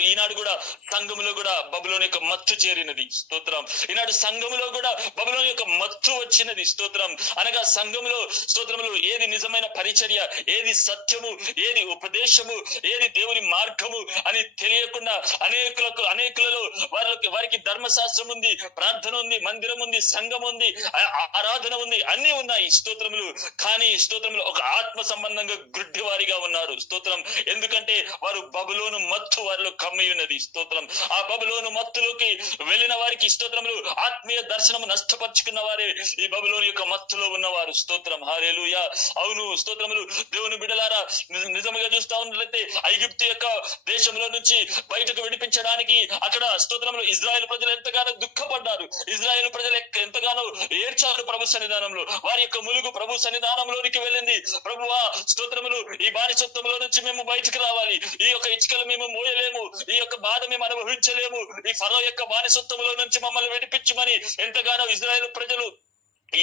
ఈనాడు కూడా సంఘములో కూడా బబులోని యొక్క మత్తు చేరినది. స్తోత్రం. ఈనాడు సంఘములో కూడా బబులోని యొక్క మత్తు వచ్చినది. స్తోత్రం. అనగా సంఘములో స్తోత్రములు ఏది నిజమైన పరిచర్య, ఏది సత్యము, ఏది ఉపదేశము, ఏది దేవుని మార్గము అని తెలియకుండా అనేకులలో వారికి ధర్మశాస్త్రం ఉంది, ప్రార్థన ఉంది, మందిరం ఉంది, సంఘం ఉంది, ఆరాధన ఉంది, అన్ని ఉన్నాయి. స్తోత్రములు. కానీ స్తోత్రములు ఒక ఆత్మ సంబంధంగా గుడ్డి వారిగా ఉన్నారు. స్తోత్రం. ఎందుకంటే వారు బబులోను మత్తు వారిలో కమ్మి ఉన్నది. స్తోత్రం. ఆ బబులోను మత్తులోకి వెళ్ళిన వారికి స్తోత్రములు ఆత్మీయ దర్శనము నష్టపరుచుకున్న వారే ఈ బబులోను యొక్క మత్తులో ఉన్నవారు. స్తోత్రం. హల్లెలూయా. అవును. స్తోత్రములు. దేవుని బిడ్డలారా నిజముగా చూస్తా ఉన్నట్లయితే ఐగుప్తు యొక్క దేశంలో నుంచి బయటకు విడిపించడానికి అక్కడ స్తోత్రములు ఇజ్రాయేల్ ప్రజలు ఎంతగానో దుఃఖపడ్డారు. ఇజ్రాయేల్ ప్రజలు ఎంతగానో ఏడ్చారు ప్రభు సన్నిధానంలో. వారి యొక్క ములుగు ప్రభు సన్నిధానంలోనికి వెళ్ళింది. ప్రభువా స్తోత్రములు ఈ బానిసత్వంలో నుంచి మేము బయటకు రావాలి, ఈ యొక్క ఇటుకలు మేము మోయలేము, ఈ యొక్క బాధ మేము అనుభవించలేము, ఈ ఫరో యొక్క బానిసత్వంలో నుంచి మమ్మల్ని విడిపించమని ఎంతగానో ఇజ్రాయేల్ ప్రజలు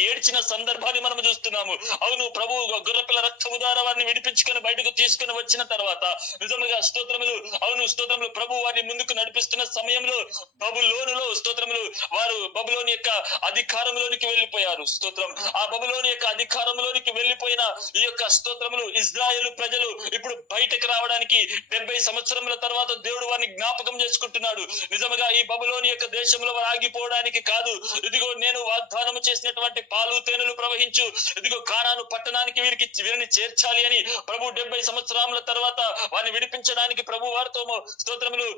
ఏడ్చిన సందర్భాన్ని మనం చూస్తున్నాము. అవును. ప్రభు గుర్రపిల్ల రక్తము ద్వారా వారిని విడిపించుకొని బయటకు తీసుకుని వచ్చిన తర్వాత నిజముగా స్తోత్రములు అవును స్తోత్రములు ప్రభు వారిని ముందుకు నడిపిస్తున్న సమయంలో బబులోనులో స్తోత్రములు వారు బబులోని యొక్క అధికారంలోనికి వెళ్ళిపోయారు. స్తోత్రం. ఆ బబులోని యొక్క అధికారంలోనికి వెళ్ళిపోయిన ఈ యొక్క స్తోత్రములు ఇజ్రాయేలు ప్రజలు ఇప్పుడు బయటకు రావడానికి 70 సంవత్సరముల తర్వాత దేవుడు వారిని జ్ఞాపకం చేసుకుంటున్నాడు. నిజముగా ఈ బబులోని యొక్క దేశంలో వారు ఆగిపోవడానికి కాదు, ఇదిగో నేను వాగ్దానం చేసినటువంటి పాలు తేనెలు ప్రవహించు ఇదిగో కానాను పట్టణానికి వీరిని చేర్చాలి అని ప్రభు 70 సంవత్సరాల తర్వాత వారిని విడిపించడానికి ప్రభు వారితో స్తోత్రములు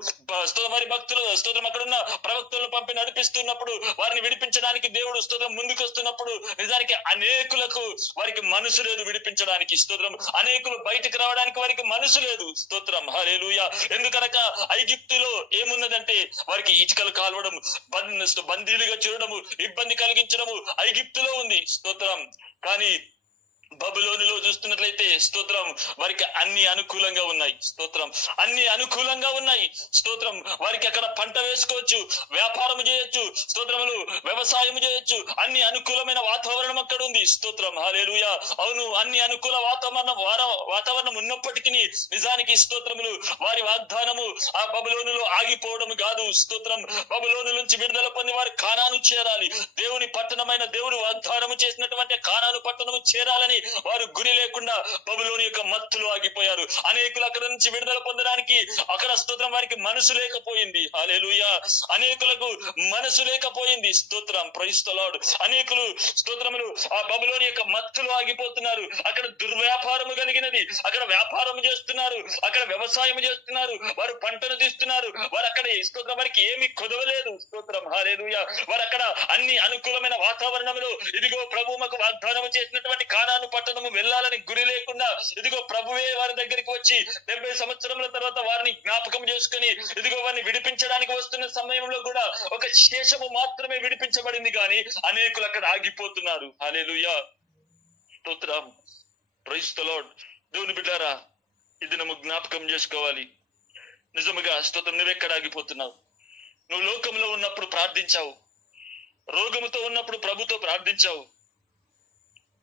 వారి భక్తులు స్తోత్రం అక్కడున్న ప్రవక్తలను పంపి నడిపిస్తున్నప్పుడు వారిని విడిపించడానికి దేవుడు స్తోత్రం ముందుకు వస్తున్నప్పుడు నిజానికి అనేకులకు వారికి మనసు లేదు విడిపించడానికి. స్తోత్రం. అనేకులు బయటకు రావడానికి వారికి మనసు లేదు. స్తోత్రం. హల్లెలూయా. ఎందుకనగా ఐగుప్తులో ఏమున్నదంటే వారికి ఇటుకలు కాల్వడం, బందీలుగా చూడడము, ఇబ్బంది కలిగించడము ఐగుప్తులో ఉంది. స్తోత్రం. కానీ బబులోనులో చూస్తున్నట్లయితే స్తోత్రం వారికి అన్ని అనుకూలంగా ఉన్నాయి. స్తోత్రం అన్ని అనుకూలంగా ఉన్నాయి. స్తోత్రం వారికి అక్కడ పంట వేసుకోవచ్చు, వ్యాపారం చేయొచ్చు, స్తోత్రములు వ్యవసాయం చేయొచ్చు, అన్ని అనుకూలమైన వాతావరణం అక్కడ ఉంది. స్తోత్రం హల్లెలూయా. అవును, అన్ని అనుకూల వాతావరణం ఉన్నప్పటికీ నిజానికి స్తోత్రములు వారి వాగ్దానము ఆ బబులోనులో ఆగిపోవడం కాదు. స్తోత్రం బబులోను నుంచి విడుదల పొంది వారు కానాను చేరాలి. దేవుని పట్టణమైన దేవుడు వాగ్దానము చేసినటువంటి కానాను పట్టణము చేరాలని వారు గురి లేకుండా బబులోని యొక్క మత్తులో ఆగిపోయారు. అనేకులు అక్కడ నుంచి విడుదల పొందడానికి అక్కడ స్తోత్రం వారికి మనసు లేకపోయింది. హల్లెలూయా. అనేకులకు మనసు లేకపోయింది. స్తోత్రం ప్రైజ్ ది లార్డ్. అనేకులు స్తోత్రములు ఆ బబులోని యొక్క మత్తులో ఆగిపోతున్నారు. అక్కడ దుర్వ్యాపారము కలిగినది, అక్కడ వ్యాపారం చేస్తున్నారు, అక్కడ వ్యవసాయం చేస్తున్నారు, వారు పంటను తీస్తున్నారు, వారు అక్కడ స్తోత్రం వారికి ఏమి కొదవలేదు. స్తోత్రం హల్లెలూయా. వారు అక్కడ అన్ని అనుకూలమైన వాతావరణంలో ఇదిగో ప్రభు మాకు వాగ్దానం చేసినటువంటి కానాను పట్టణము వెళ్ళాలని గురి లేకుండా ఇదిగో ప్రభువే వారి దగ్గరికి వచ్చి 70 సంవత్సరముల తర్వాత వారిని జ్ఞాపకం చేసుకుని ఇదిగో వారిని విడిపించడానికి వస్తున్న సమయంలో కూడా ఒక శేషము మాత్రమే విడిపించబడింది, కానీ అనేకులు అక్కడ ఆగిపోతున్నారు. హల్లెలూయా. స్తోత్రం ప్రైజ్ ది లార్డ్. దేవుని బిడ్డారా, ఇది నువ్వు జ్ఞాపకం చేసుకోవాలి. నిజముగా స్తోత్రం నువ్వెక్కడ ఆగిపోతున్నావు? నువ్వు లోకంలో ఉన్నప్పుడు ప్రార్థించావు, రోగముతో ఉన్నప్పుడు ప్రభుతో ప్రార్థించావు,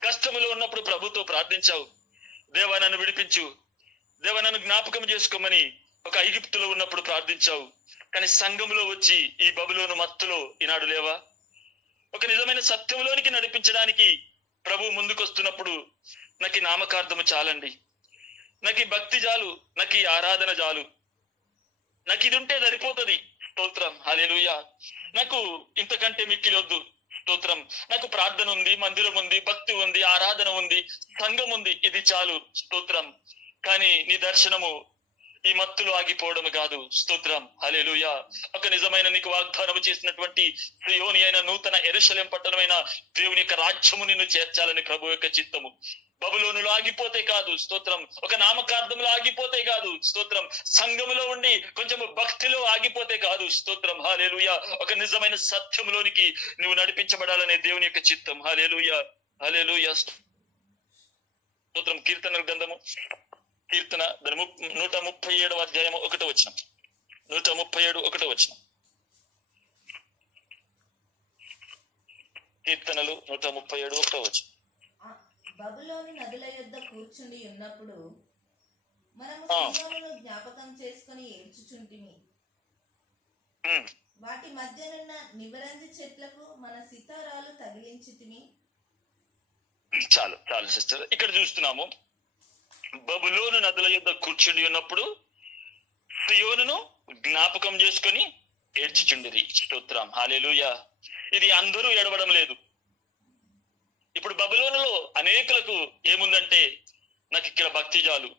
కష్టములో ఉన్నప్పుడు ప్రభుతో ప్రార్థించావు, దేవా నన్ను విడిపించు, దేవా నన్ను జ్ఞాపకం చేసుకోమని ఒక ఐగుప్తులో ఉన్నప్పుడు ప్రార్థించావు. కానీ సంఘంలో వచ్చి ఈ బబులోను మత్తులో ఈనాడు లేవా? ఒక నిజమైన సత్యంలోనికి నడిపించడానికి ప్రభు ముందుకొస్తున్నప్పుడు నాకు ఈ నామకార్థము చాలండి, నాకు ఈ భక్తి చాలు, నాకు ఈ ఆరాధన చాలు, నాకు ఇది ఉంటే సరిపోతుంది. స్తోత్రం హల్లెలూయా. నాకు ఇంతకంటే మిక్కిలి వద్దు. స్తోత్రం నాకు ప్రార్థన ఉంది, మందిరం ఉంది, భక్తి ఉంది, ఆరాధన ఉంది, సంఘం ఉంది, ఇది చాలు. స్తోత్రం. కానీ నీ దర్శనము ఈ మత్తులో ఆగిపోవడం కాదు. స్తోత్రం హల్లెలూయా. ఒక నిజమైన నీకు వాగ్దానము చేసినటువంటి సియోని అయిన నూతన యెరూషలేం పట్టణమైన దేవుని యొక్క రాజ్యము నిన్ను చేర్చాలని ప్రభు యొక్క చిత్తము. బబులోనులో ఆగిపోతే కాదు. స్తోత్రం ఒక నామకార్థంలో ఆగిపోతే కాదు. స్తోత్రం సంఘములో ఉండి కొంచెం భక్తిలో ఆగిపోతే కాదు. స్తోత్రం హల్లెలూయా. ఒక నిజమైన సత్యములోనికి నువ్వు నడిపించబడాలనే దేవుని యొక్క చిత్తం. హల్లెలూయా హల్లెలూయా. స్తోత్రం. కీర్తనల గ్రంథము కీర్తన 137వ అధ్యాయము 1వ వచనం. 137 1వ వచనం. కీర్తనలు 137 1వ వచనం. బబులోను నదుల యొద్ద కూర్చుండి ఉన్నప్పుడు మనము సీయోనును జ్ఞాపకం చేసుకుని ఏడ్చుచుంటిమి. వాటి మధ్యనున్న నివరంజి చెట్లకు మన సితారాలు తగిలించితిమి. చాలు చాలు సిస్టర్. ఇక్కడ చూస్తున్నాము బబులోను నదుల యొద్ద కూర్చుండి ఉన్నప్పుడు సియోనును జ్ఞాపకం చేసుకుని ఏడ్చుచుండిరి. స్తోత్రం హల్లెలూయా. ఇది అందరూ ఏడవడం లేదు. ఇప్పుడు బబులోనులో అనేకులకు ఏముందంటే నాకు ఇక్కడ భక్తి చాలు.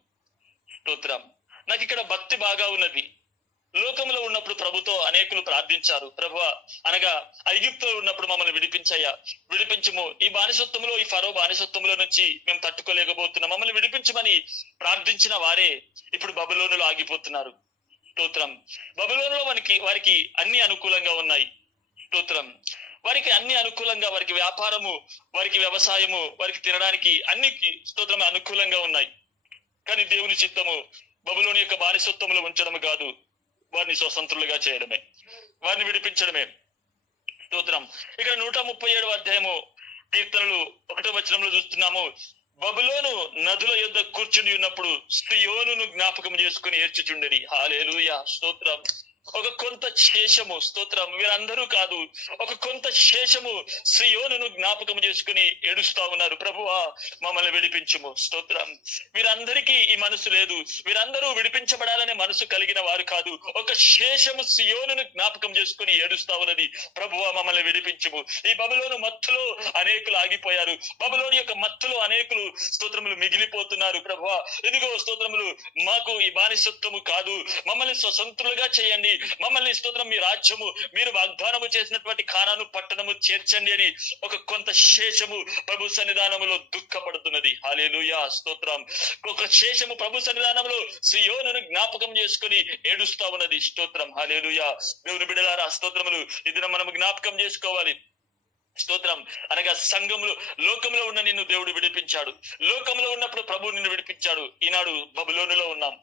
స్తోత్రం నాకు ఇక్కడ భక్తి బాగా ఉన్నది. లోకంలో ఉన్నప్పుడు ప్రభుతో అనేకులు ప్రార్థించారు. ప్రభువా అనగా ఐగుప్తులో ఉన్నప్పుడు మమ్మల్ని విడిపించయ్యా, విడిపించుము, ఈ బానిసత్వంలో ఈ ఫరో బానిసత్వంలో నుంచి మేము తట్టుకోలేకపోతున్నాం, మమ్మల్ని విడిపించమని ప్రార్థించిన వారే ఇప్పుడు బబులోనులో ఆగిపోతున్నారు. స్తోత్రం. బబులోనులో వారికి అన్ని అనుకూలంగా ఉన్నాయి. స్తోత్రం. వారికి అన్ని అనుకూలంగా, వారికి వ్యాపారము, వారికి వ్యవసాయము, వారికి తినడానికి అన్ని స్తోత్రం అనుకూలంగా ఉన్నాయి. కానీ దేవుని చిత్తము బబులోని యొక్క బానిసత్వములు ఉంచడం కాదు, వారిని స్వతంత్రులుగా చేయడమే, వారిని విడిపించడమే. స్తోత్రం. ఇక్కడ 137వ అధ్యాయము కీర్తనలు 1వ వచనంలో చూస్తున్నాము. బబులోను నదుల యొద్ద కూర్చుని ఉన్నప్పుడు సియోనును జ్ఞాపకం చేసుకుని ఏడ్చుచుండిరి. హల్లెలూయా. స్తోత్రం. ఒక కొంత శేషము, స్తోత్రం వీరందరూ కాదు, ఒక కొంత శేషము సియోనును జ్ఞాపకం చేసుకుని ఏడుస్తా ఉన్నారు. ప్రభువా మమ్మల్ని విడిపించుము. స్తోత్రం. వీరందరికీ ఈ మనసు లేదు, వీరందరూ విడిపించబడాలనే మనసు కలిగిన వారు కాదు. ఒక శేషము సియోనును జ్ఞాపకం చేసుకుని ఏడుస్తా ఉన్నది. ప్రభువా మమ్మల్ని విడిపించుము. ఈ బబులోను మత్తులో అనేకులు ఆగిపోయారు. బబులోని యొక్క మత్తులో అనేకులు స్తోత్రములు మిగిలిపోతున్నారు. ప్రభువా ఇదిగో స్తోత్రములు మాకు ఈ బానిసత్వము కాదు, మమ్మల్ని స్వతంత్రులుగా చేయండి, మమ్మల్ని స్తోత్రం మీ రాజ్యము, మీరు వాగ్దానము చేసినటువంటి కానాను పట్టణము చేర్చండి అని ఒక కొంత శేషము ప్రభు సన్నిధానములో దుఃఖపడుతున్నది. హల్లెలూయా. స్తోత్రం. ఒక శేషము ప్రభు సన్నిధానంలో సియోనును జ్ఞాపకం చేసుకుని ఏడుస్తా ఉన్నది. స్తోత్రం. హల్లెలూయా. దేవుని బిడ్డలారా స్తోత్రములు ఇది మనము జ్ఞాపకం చేసుకోవాలి. స్తోత్రం. అనగా సంఘంలో, లోకంలో ఉన్న నిన్ను దేవుడు విడిపించాడు. లోకంలో ఉన్నప్పుడు ప్రభు నిన్ను విడిపించాడు. ఈనాడు బబులోనులో ఉన్నాం.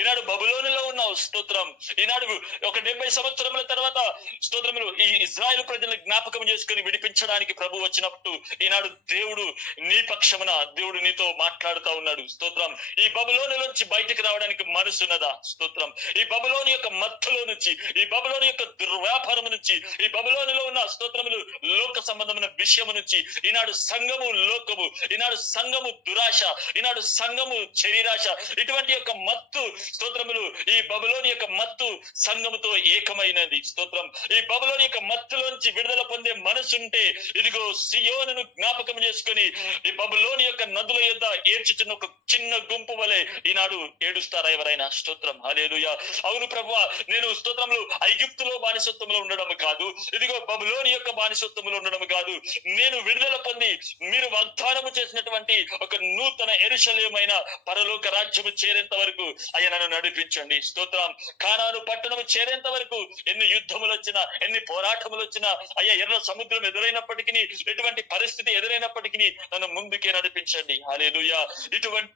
ఈనాడు బబులోనులో ఉన్నావు. స్తోత్రం. ఈనాడు ఒక 70 సంవత్సరముల తర్వాత స్తోత్రములు ఈ ఇజ్రాయెల్ ప్రజలను జ్ఞాపకం చేసుకుని విడిపించడానికి ప్రభు వచ్చినప్పుడు ఈనాడు దేవుడు నీ పక్షమున దేవుడు నీతో మాట్లాడుతూ ఉన్నాడు. స్తోత్రం. ఈ బబులోను నుంచి బయటకు రావడానికి మనసున్నదా? స్తోత్రం. ఈ బబులోని యొక్క మత్తులో నుంచి, ఈ బబులోని యొక్క దుర్వ్యాపారం నుంచి, ఈ బబులోనులో ఉన్న స్తోత్రములు లోక సంబంధమైన విషయము నుంచి ఈనాడు సంఘము లోకము, ఈనాడు సంఘము దురాశ, ఈనాడు సంఘము శరీరాశ, ఇటువంటి యొక్క మత్తు స్తోత్రములు, ఈ బబులోని యొక్క మత్తు సంఘముతో ఏకమైనది. స్తోత్రం. ఈ బబులోని యొక్క మత్తులోంచి విడుదల పొందే మనసుంటే ఇదిగో సియోనును జ్ఞాపకం చేసుకుని ఈ బబులోని యొక్క నదుల యొద్ద ఏడ్చుచున్న ఒక చిన్న గుంపు వలె ఈనాడు ఏడుస్తారా ఎవరైనా? స్తోత్రం. హల్లెలూయా. అవును ప్రభువా, నేను స్తోత్రములు ఐగుప్తులో బానిసత్వంలో ఉండడం కాదు, ఇదిగో బబులోని యొక్క బానిసత్వంలో ఉండడం కాదు, నేను విడుదల పొంది మీరు వాగ్దానము చేసినటువంటి ఒక నూతన యెరూషలేమైన పరలోక రాజ్యము చేరేంత వరకు ఆయన నన్ను నడిపించండి. స్తోత్రం. కానాను పట్టణము చేరేంత వరకు ఎన్ని యుద్ధములు వచ్చినా, ఎన్ని పోరాటములు వచ్చినా, అయ్యా ఎర్ర సముద్రం ఎదురైనప్పటికీ, ఎటువంటి పరిస్థితి ఎదురైనప్పటికీ నన్ను ముందుకే నడిపించండి. హల్లెలూయా. ఇటువంటి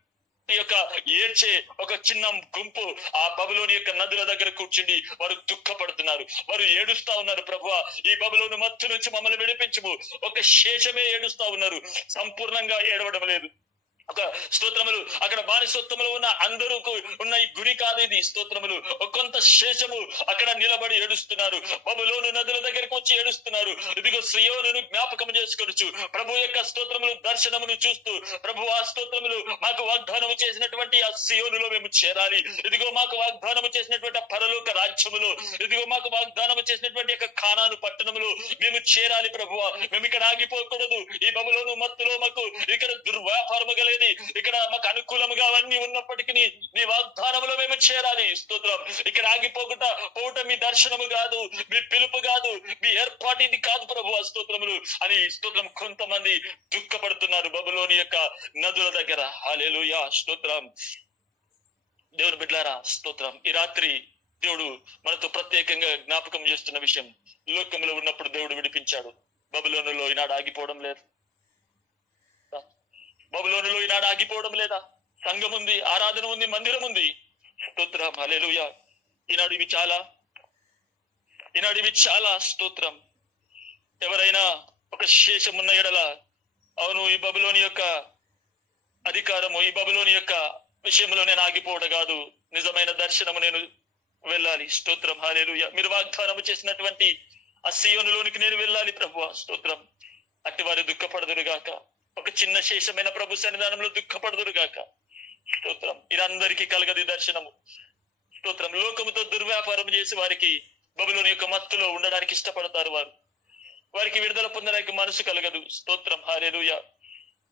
యొక్క ఏడ్చే ఒక చిన్న గుంపు ఆ బబులోని యొక్క నదుల దగ్గర కూర్చుండి వారు దుఃఖపడుతున్నారు, వారు ఏడుస్తా ఉన్నారు. ప్రభువా, ఈ బబులోను మత్తు నుంచి మమ్మల్ని విడిపించుము. ఒక శేషమే ఏడుస్తా ఉన్నారు, సంపూర్ణంగా ఏడవడం లేదు. ఒక స్తోత్రములు అక్కడ బానిసత్వములు ఉన్న అందరూ ఉన్న ఈ గురి కాదు ఇది. స్తోత్రములు కొంత శేషము అక్కడ నిలబడి ఏడుస్తున్నారు, బబులోను నదుల దగ్గరికి వచ్చి ఏడుస్తున్నారు. ఇదిగో సియోనును జ్ఞాపకం చేసుకొనుచు ప్రభు యొక్క స్తోత్రములు దర్శనమును చూస్తూ, ప్రభు ఆ స్తోత్రములు మాకు వాగ్దానము చేసినటువంటి ఆ సియోనులో మేము చేరాలి. ఇదిగో మాకు వాగ్దానము చేసినటువంటి పరలోక రాజ్యములో, ఇదిగో మాకు వాగ్దానము చేసినటువంటి యొక్క కానాను పట్టణములో మేము చేరాలి. ప్రభువ, మేము ఇక్కడ ఆగిపోకూడదు. ఈ బబులోను మత్తులో మాకు ఇక్కడ దుర్వ్యాపారము కలిగి ఇక్కడ మాకు అనుకూలముగా అవన్నీ ఉన్నప్పటికీ మీ వాగ్దానములో మేము చేరాలి. స్తోత్రం. ఇక్కడ ఆగిపోకుండా పోవటం మీ దర్శనము కాదు, మీ పిలుపు కాదు, మీ ఏర్పాటు ఇది కాదు ప్రభు. స్తోత్రములు అని స్తోత్రం. కొంతమంది దుఃఖపడుతున్నారు బబులోని యొక్క నదుల దగ్గర. హల్లెలూయా. స్తోత్రం. దేవుని బిడ్డలారా, స్తోత్రం. ఈ రాత్రి దేవుడు మనతో ప్రత్యేకంగా జ్ఞాపకం చేస్తున్న విషయం, లోకంలో ఉన్నప్పుడు దేవుడు విడిపించాడు, బబులోనులో ఈనాడు ఆగిపోవడం లేదు. బబులోనులో ఈనాడు ఆగిపోవడం లేదా? సంఘం ఉంది, ఆరాధన ఉంది, మందిరం ఉంది. స్తోత్రం. హల్లెలూయా. ఈనాడు ఇవి చాలా స్తోత్రం. ఎవరైనా ఒక శేషం ఉన్న ఎడల, అవును ఈ బబులోని యొక్క అధికారము, ఈ బబులోని యొక్క విషయంలో నేను ఆగిపోవడం కాదు, నిజమైన దర్శనము నేను వెళ్ళాలి. స్తోత్రం. హల్లెలూయా. మీరు వాగ్దానము చేసినటువంటి ఆ సియోనులోనికి నేను వెళ్ళాలి ప్రభువా. స్తోత్రం. అట్టి వారు దుఃఖపడదురుగాక, ఒక చిన్న శేషమైన ప్రభు సన్నిధానంలో దుఃఖపడదురుగాక. స్తోత్రం. ఇదందరికీ కలగది దర్శనము. స్తోత్రం. లోకముతో దుర్వ్యాపారం చేసి వారికి బబులోని యొక్క మత్తులో ఉండడానికి ఇష్టపడతారు. వారికి విడుదల పొందడానికి మనసు కలగదు. స్తోత్రం. హల్లెలూయా.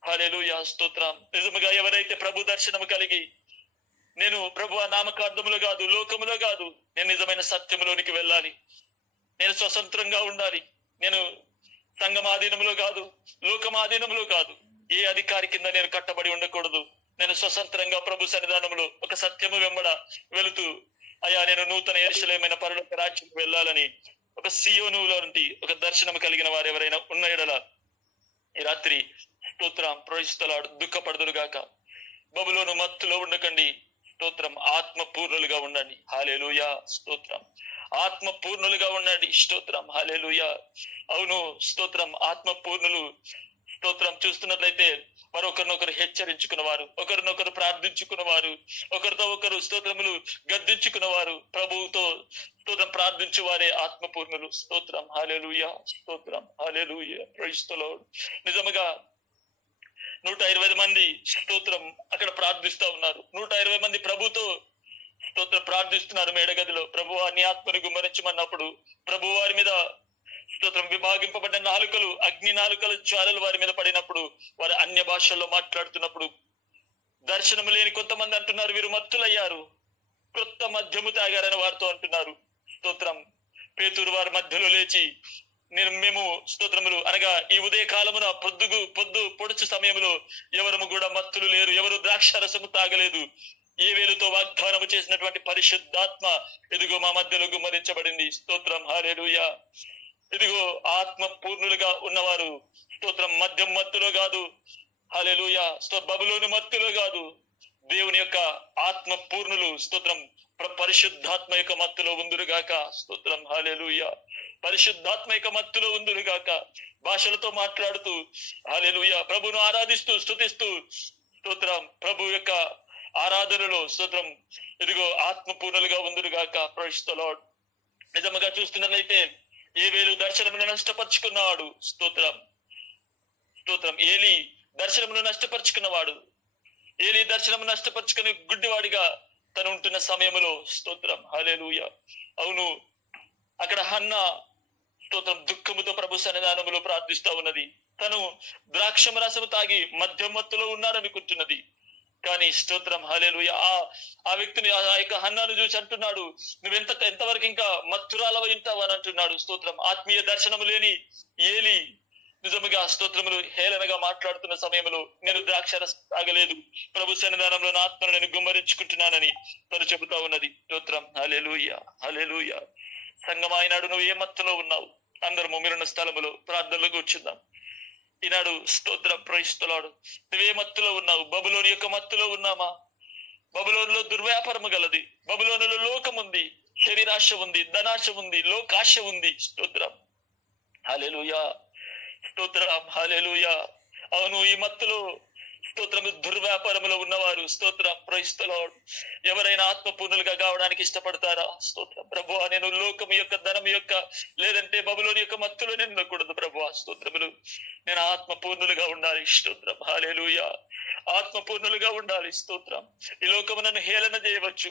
హల్లెలూయా. స్తోత్రం. నిజముగా ఎవరైతే ప్రభు దర్శనము కలిగి, నేను ప్రభు నామకార్థములో కాదు, లోకములో కాదు, నేను నిజమైన సత్యములోనికి వెళ్ళాలి, నేను స్వతంత్రంగా ఉండాలి, నేను సంఘమాధీనంలో కాదు, లోకమాధీనంలో కాదు, ఏ అధికారి కింద నేను కట్టబడి ఉండకూడదు, నేను స్వతంత్రంగా ప్రభు సన్నిధానంలో ఒక సత్యము వెంబడ వెళుతూ, అయ్యా నేను నూతన యెరూషలేమైన పరలోక రాజ్యం వెళ్ళాలని ఒక సియోనులో నుండి ఒక దర్శనం కలిగిన వారు ఎవరైనా ఉన్న ఎడల ఈ రాత్రి స్తోత్రం ప్రవేశిస్తలాడు దుఃఖపడదురుగాక. బబులోను మత్తులో ఉండకండి. స్తోత్రం. ఆత్మ పూర్ణులుగా ఉండండి. హల్లెలూయా. స్తోత్రం. ఆత్మ పూర్ణులుగా ఉండండి. స్తోత్రం. హల్లెలూయా. అవును స్తోత్రం. ఆత్మ పూర్ణులు స్తోత్రం. చూస్తున్నట్లయితే వారు ఒకరినొకరు హెచ్చరించుకున్నవారు, ఒకరినొకరు ప్రార్థించుకున్నవారు, ఒకరితో ఒకరు స్తోత్రములు గద్దించుకున్నవారు, ప్రభువుతో స్తోత్రం ప్రార్థించు వారే ఆత్మపూర్ణులు. స్తోత్రం. హల్లెలూయా. స్తోత్రం. హల్లెలూయా. Praise the lord. నిజముగా 120 మంది స్తోత్రం అక్కడ ప్రార్థిస్తా ఉన్నారు. 120 మంది ప్రభుతో స్తోత్రం ప్రార్థిస్తున్నారు మేడగదిలో. ప్రభు నీ ఆత్మను గుమ్మరించమన్నప్పుడు ప్రభు వారి మీద స్తోత్రం విభాగింపబడ్డ నాలుకలు, అగ్ని నాలుకలు జ్వాలలు వారి మీద పడినప్పుడు వారు అన్య భాషల్లో మాట్లాడుతున్నప్పుడు దర్శనము లేని కొంతమంది అంటున్నారు వీరు మత్తులయ్యారు, క్రొత్త మద్యము తాగారని వారితో అంటున్నారు. స్తోత్రం. పేతురు వారి మధ్యలో లేచి మేము స్తోత్రములు అనగా ఈ ఉదయ కాలమున పొద్దు పొడుచు సమయంలో ఎవరము కూడా మత్తులు లేరు, ఎవరు ద్రాక్షరసము తాగలేదు, ఏ వేలుతో వాగ్దానము చేసినటువంటి పరిశుద్ధాత్మ ఎదుగో మా మధ్యలో గుమ్మరించబడింది. స్తోత్రం. హల్లెలూయా. ఇదిగో ఆత్మ పూర్ణులుగా ఉన్నవారు స్తోత్రం మద్యం మత్తులో కాదు, హల్లెలూయా, బబులోను మత్తులో కాదు, దేవుని యొక్క ఆత్మ పూర్ణులు స్తోత్రం పరిశుద్ధాత్మ యొక్క మత్తులో ఉందురుగాక. స్తోత్రం హల్లెలూయా. పరిశుద్ధాత్మ యొక్క మత్తులో ఉందురుగాక. భాషలతో మాట్లాడుతూ హల్లెలూయా ప్రభును ఆరాధిస్తూ స్తుతిస్తూ స్తోత్రం ప్రభు యొక్క ఆరాధనలో స్తోత్రం ఇదిగో ఆత్మ పూర్ణులుగా ఉందురుగాక. Praise the lord. నిజముగా చూస్తున్నట్లయితే ఏవేలు దర్శనమును నష్టపరుచుకున్నవాడు. స్తోత్రం స్తోత్రం ఏలి దర్శనమును నష్టపరుచుకున్నవాడు. ఏలి దర్శనము నష్టపరుచుకుని గుడ్డివాడిగా తను ఉంటున్న సమయంలో స్తోత్రం హల్లెలూయా. అవును, అక్కడ హన్నా స్తోత్రం దుఃఖముతో ప్రభు సన్నిధానములో ప్రార్థిస్తా ఉన్నది. తను ద్రాక్షమ రసము తాగి మద్యం మత్తులో ఉన్నాడనుకుంటున్నది. కానీ స్తోత్రం హల్లెలూయా ఆ వ్యక్తిని ఆ యొక్క హన్నాను చూసి అంటున్నాడు, ఎంతవరకు ఇంకా మత్తురాలవై ఉంటావు అని అంటున్నాడు. స్తోత్రం ఆత్మీయ దర్శనము లేని ఏలి నిజముగా స్తోత్రములు హేళనగా మాట్లాడుతున్న సమయంలో నేను ద్రాక్షరసం తాగలేదు, ప్రభు సన్నిధానంలో నా ఆత్మను నేను గుమ్మరించుకుంటున్నానని తను చెబుతా ఉన్నది. స్తోత్రం హల్లెలూయా హల్లెలూయా. సంగమా, ఈనాడు నువ్వు ఏ మత్తులో ఉన్నావు? అందరము మీరున్న స్థలములో ప్రార్థనలో కూర్చుందాం. ఈనాడు స్తోత్రం ప్రైజ్ ది లార్డ్. నువ్వే మత్తులో ఉన్నావు? బబులోను యొక్క మత్తులో ఉన్నామా? బబులోనులో దుర్వ్యాపారము గలది, బబులోనులో లోకం ఉంది, శరీరాశ ఉంది, ధనాశ ఉంది, లోకాశ ఉంది. స్తోత్రం హల్లెలూయా స్తోత్రం హల్లెలూయా. అవును, ఈ మత్తులో స్తోత్రము దుర్వ్యాపారములో ఉన్నవారు స్తోత్రం ప్రైజ్ ది లార్డ్ ఎవరైనా ఆత్మపూర్ణులుగా కావడానికి ఇష్టపడతారా? స్తోత్రం ప్రభువా, నేను లోకము యొక్క ధనం యొక్క లేదంటే బబులోని యొక్క మత్తులో నేను ఉండకూడదు ప్రభువా. స్తోత్రములు నేను ఆత్మపూర్ణులుగా ఉండాలి. స్తోత్రం హల్లెలూయా. ఆత్మపూర్ణులుగా ఉండాలి. స్తోత్రం. ఈ లోకము నన్ను హేళన చేయవచ్చు.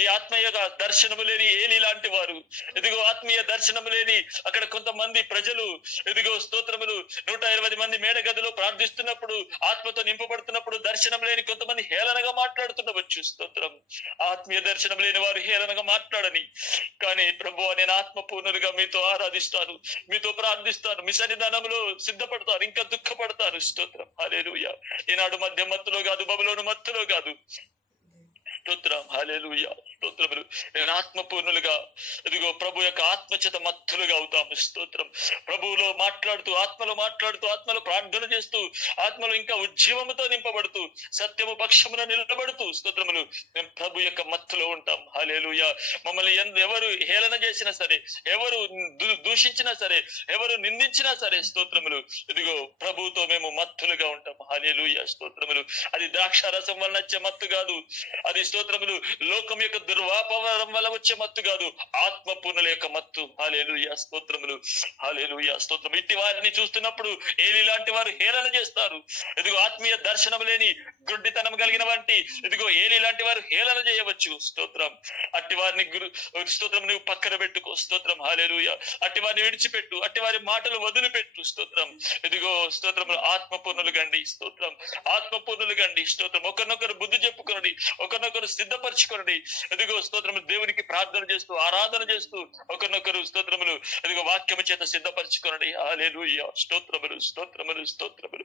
ఈ ఆత్మీయ దర్శనము లేని ఏలి లాంటి వారు ఇదిగో ఆత్మీయ దర్శనము లేని అక్కడ కొంతమంది ప్రజలు ఇదిగో స్తోత్రములు 120 మంది మేడ గదిలో ప్రార్థిస్తున్నప్పుడు ఆత్మతో నింపబడుతున్నప్పుడు దర్శనం లేని కొంతమంది హేళనగా మాట్లాడుతుండవచ్చు. స్తోత్రం. ఆత్మీయ దర్శనం లేని వారు హేళనగా మాట్లాడని, కానీ ప్రభువా నేను ఆత్మపూర్ణులుగా మీతో ఆరాధిస్తాను, మీతో ప్రార్థిస్తాను, మీ సన్నిధానంలో సిద్ధపడతారు, ఇంకా దుఃఖపడతారు. స్తోత్రం హల్లెలూయా. ఈనాడు మధ్య మత్తులో కాదు, బబులోను మత్తులో కాదు. స్తోత్రం హల్లెలూయా. స్తోత్రములు నేను ఆత్మపూర్ణులుగా ఇదిగో ప్రభు యొక్క ఆత్మచేత మత్తులుగా అవుతాము. స్తోత్రం. ప్రభువులో మాట్లాడుతూ ఆత్మలో ప్రార్థన చేస్తూ ఆత్మలో ఇంకా ఉజ్జీవముతో నింపబడుతూ సత్యము పక్షమున నిలబడుతూ స్తోత్రములు మేము ప్రభు యొక్క మత్తులో ఉంటాం. హల్లెలూయా. మమ్మల్ని ఎవరు హేళన చేసినా సరే, ఎవరు దూషించినా సరే, ఎవరు నిందించినా సరే స్తోత్రములు ఇదిగో ప్రభువుతో మేము మత్తులుగా ఉంటాం. హల్లెలూయా. స్తోత్రములు అది ద్రాక్షారసం వలన వచ్చే మత్తు కాదు, అది స్తోత్రములు లోకం యొక్క దుర్వాపవరం వల్ల వచ్చే మత్తు కాదు, ఆత్మపూర్ణుల యొక్క మత్తు. హల్లెలూయా. స్తోత్రములు హల్లెలూయా. స్తోత్రం. ఇట్టి వారిని చూస్తున్నప్పుడు ఏలి లాంటి వారు హేళన చేస్తారు. ఇదిగో ఆత్మీయ దర్శనం లేని గుడ్డితనం కలిగిన వంటి ఇదిగో ఏలి లాంటి వారు హేళన చేయవచ్చు. స్తోత్రం. అట్టి వారిని స్తోత్రం నువ్వు పక్కన పెట్టుకో. స్తోత్రం హల్లెలూయా. అట్టి వారిని విడిచిపెట్టు, అట్టి వారి మాటలు వదిలిపెట్టు. స్తోత్రం. ఇదిగో స్తోత్రములు ఆత్మపూర్ణులు గండి. స్తోత్రం. ఆత్మపూర్ణులు గండి. స్తోత్రం. ఒకరినొకరు బుద్ధి చెప్పుకోండి, ఒకరినొకరు సిద్ధపరచుకోండి. ఇదిగో స్తోత్రములు దేవునికి ప్రార్థన చేస్తూ ఆరాధన చేస్తూ ఒకరినొకరు స్తోత్రములు ఇదిగో వాక్యము చేత సిద్ధపరచుకోండి. హల్లెలూయా. స్తోత్రములు స్తోత్రములు స్తోత్రములు.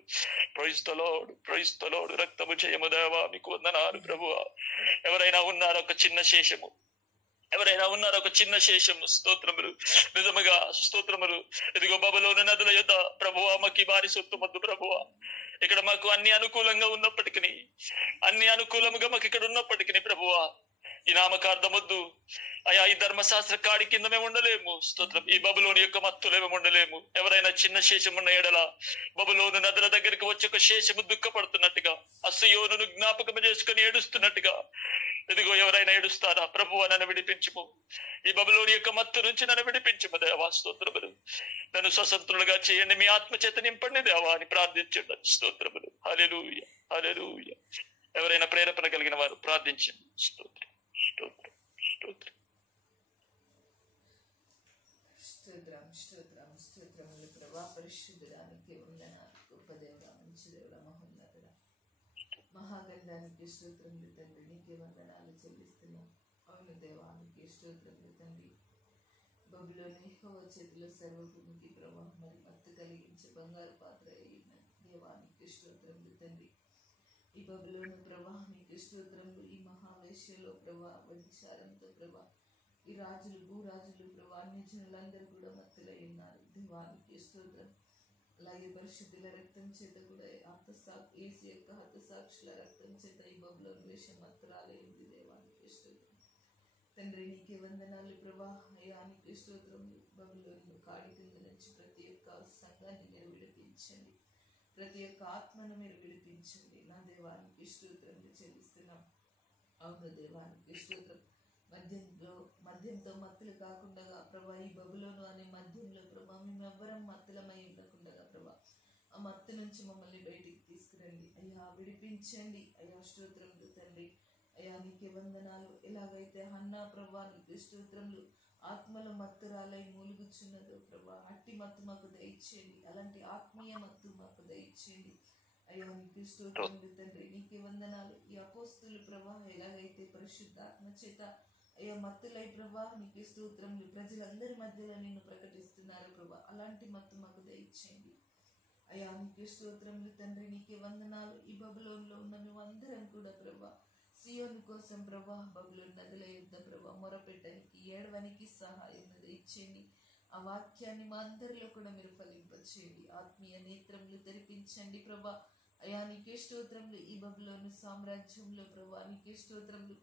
Praise the Lord praise the Lord. రక్తము జయము దేవా మీకు వందనాలు ప్రభువా. ఎవరైనా ఉన్నారో ఒక చిన్న శేషము, ఎవరైనా ఉన్నారో ఒక చిన్న శేషము. స్తోత్రములు నిజముగా స్తోత్రములు. ఇదిగో బబులోను నదుల యొద్ద ప్రభువా మాకి వారి సొత్తు మొద్దు ప్రభువా. ఇక్కడ మాకు అన్ని అనుకూలంగా ఉన్నప్పటికీ, అన్ని అనుకూలముగా మాకు ఇక్కడ ఉన్నప్పటికీ ప్రభువా ఈ నామకార్థమొద్దు అయా, ఈ ధర్మశాస్త్ర కాడి కింద మేము ఉండలేము. స్తోత్రం. ఈ బబులోని యొక్క మత్తులో మేము ఉండలేము. ఎవరైనా చిన్న శేషం ఉన్న ఎడల బబులోను నదుల దగ్గరికి వచ్చి ఒక శేషము దుఃఖపడుతున్నట్టుగా, అస్సయోనును జ్ఞాపకం చేసుకుని ఏడుస్తున్నట్టుగా ఇదిగో ఎవరైనా ఏడుస్తారా? ప్రభువా నన్ను విడిపించుము, ఈ బబులోని యొక్క మత్తు నుంచి నన్ను విడిపించుము దేవా. స్తోత్రములు. నన్ను స్వతంత్రులుగా చేయండి, మీ ఆత్మ చేత నింపండి దేవా అని ప్రార్థించండి. స్తోత్రములు. హల్లెలూయా హల్లెలూయా. ఎవరైనా ప్రేరేపణ కలిగిన వారు ప్రార్థించండి. స్తోత్రం స్తోత్రం స్తోత్రం. స్తోత్రం స్తోత్రం స్తోత్రములు ప్రభా. పరిశుద్ధుడానికి వందనాలు. గొప్ప దేవుడా, మంచి దేవుడా, మహోన్నతుడా, మహాగంధానికి స్తోత్రములు తండ్రి. నీకే వందనాలు చెల్లిస్తున్నాం. అవును దేవానికి స్తోత్రములు తండ్రి. బబులోని యెహోవా చేతిలో సర్వభూమికి ప్రభా మరి మత్తు కలిగించే బంగారు పాత్ర అయిన దేవానికి స్తోత్రములు తండ్రి. ఈ బబులోను ప్రభా మీకు స్తోత్రములు. ఈ మహావేశ్యలో ప్రభా వ్యభిచారంతో ప్రభా ఈ రాజులు భూరాజులు ప్రభా అన్ని జనులందరూ కూడా మత్తులై ఉన్నారు. దేవానికి స్తోత్రం. అలాగే పరిశుద్ధుల రక్తం చేత కూడా యేసు యొక్క హతసాక్షుల రక్తం చేత ఈ బబులోను వేషం మత్తురాలైంది. దేవానికి స్తోత్రం. తండ్రి నీకే వందనాలు ప్రభా. అయానికి స్తోత్రం. బబులోను కాడి కింద నుంచి ప్రతి ఒక్క సంఘాన్ని మీరు విడిపించండి, ప్రతి ఒక్క ఆత్మను మీరు విడిపించండి. నా దేవానికి స్తోత్రం చెల్లిస్తున్నాం. అవును దేవానికి స్తోత్రం. మద్యంతో మత్తులు కాకుండా ప్రభా ఈ బబులోను అనే మద్యంలో ప్రభా మేమెవ్వరం మత్తులమై ఉండకుండా ప్రభా ఆ మత్తు నుంచి మమ్మల్ని బయటికి తీసుకురండి అయ్యా, విడిపించండి అయ్యా. స్తోత్రములు తండ్రి. అయ్యా నీకే వందనాలు. ఎలాగైతే హన్నా ప్రభా నీకు స్తోత్రములు ఆత్మలో మత్తురాలై మూలుగుచున్నదో ప్రభా అట్టి మత్తు మాకు దయచేయండి. అలాంటి ఆత్మీయ మత్తు మాకు దయచేయండి అయ్యా. నీకు స్తోత్రములు తండ్రి. నీకే వందనాలు. ఈ అపోస్తులు ప్రభా ఎలాగైతే పరిశుద్ధాత్మ చేత అయ్యా మత్తులై ప్రభా నీకు స్తోత్రములు ప్రజలందరి మధ్యలో నిన్ను ప్రకటిస్తున్నారు ప్రభా, అలాంటి మత్తు మాకు దయచేయండి అయ్యా. నీకు స్తోత్రములు తండ్రి. నీకే వందనాలు. ఈ బబులోనులో ఉన్న మేమందరం కూడా ప్రభా సియోను కోసం ప్రభా బబులోను నదుల యుద్ధ ప్రభా మొరపెట్టడానికి ఏడవనికి సహాయం ఇచ్చేయండి. ఆ వాక్యాన్ని మా అందరిలో కూడా మీరు ఫలింపచేయండి. ఆత్మీయ నేత్రములు తెరిపించండి ప్రభా అయ్యా. నీకే స్తోత్రములు. ఈ బబులోను సామ్రాజ్యంలో ప్రభా నీకే స్తోత్రములు.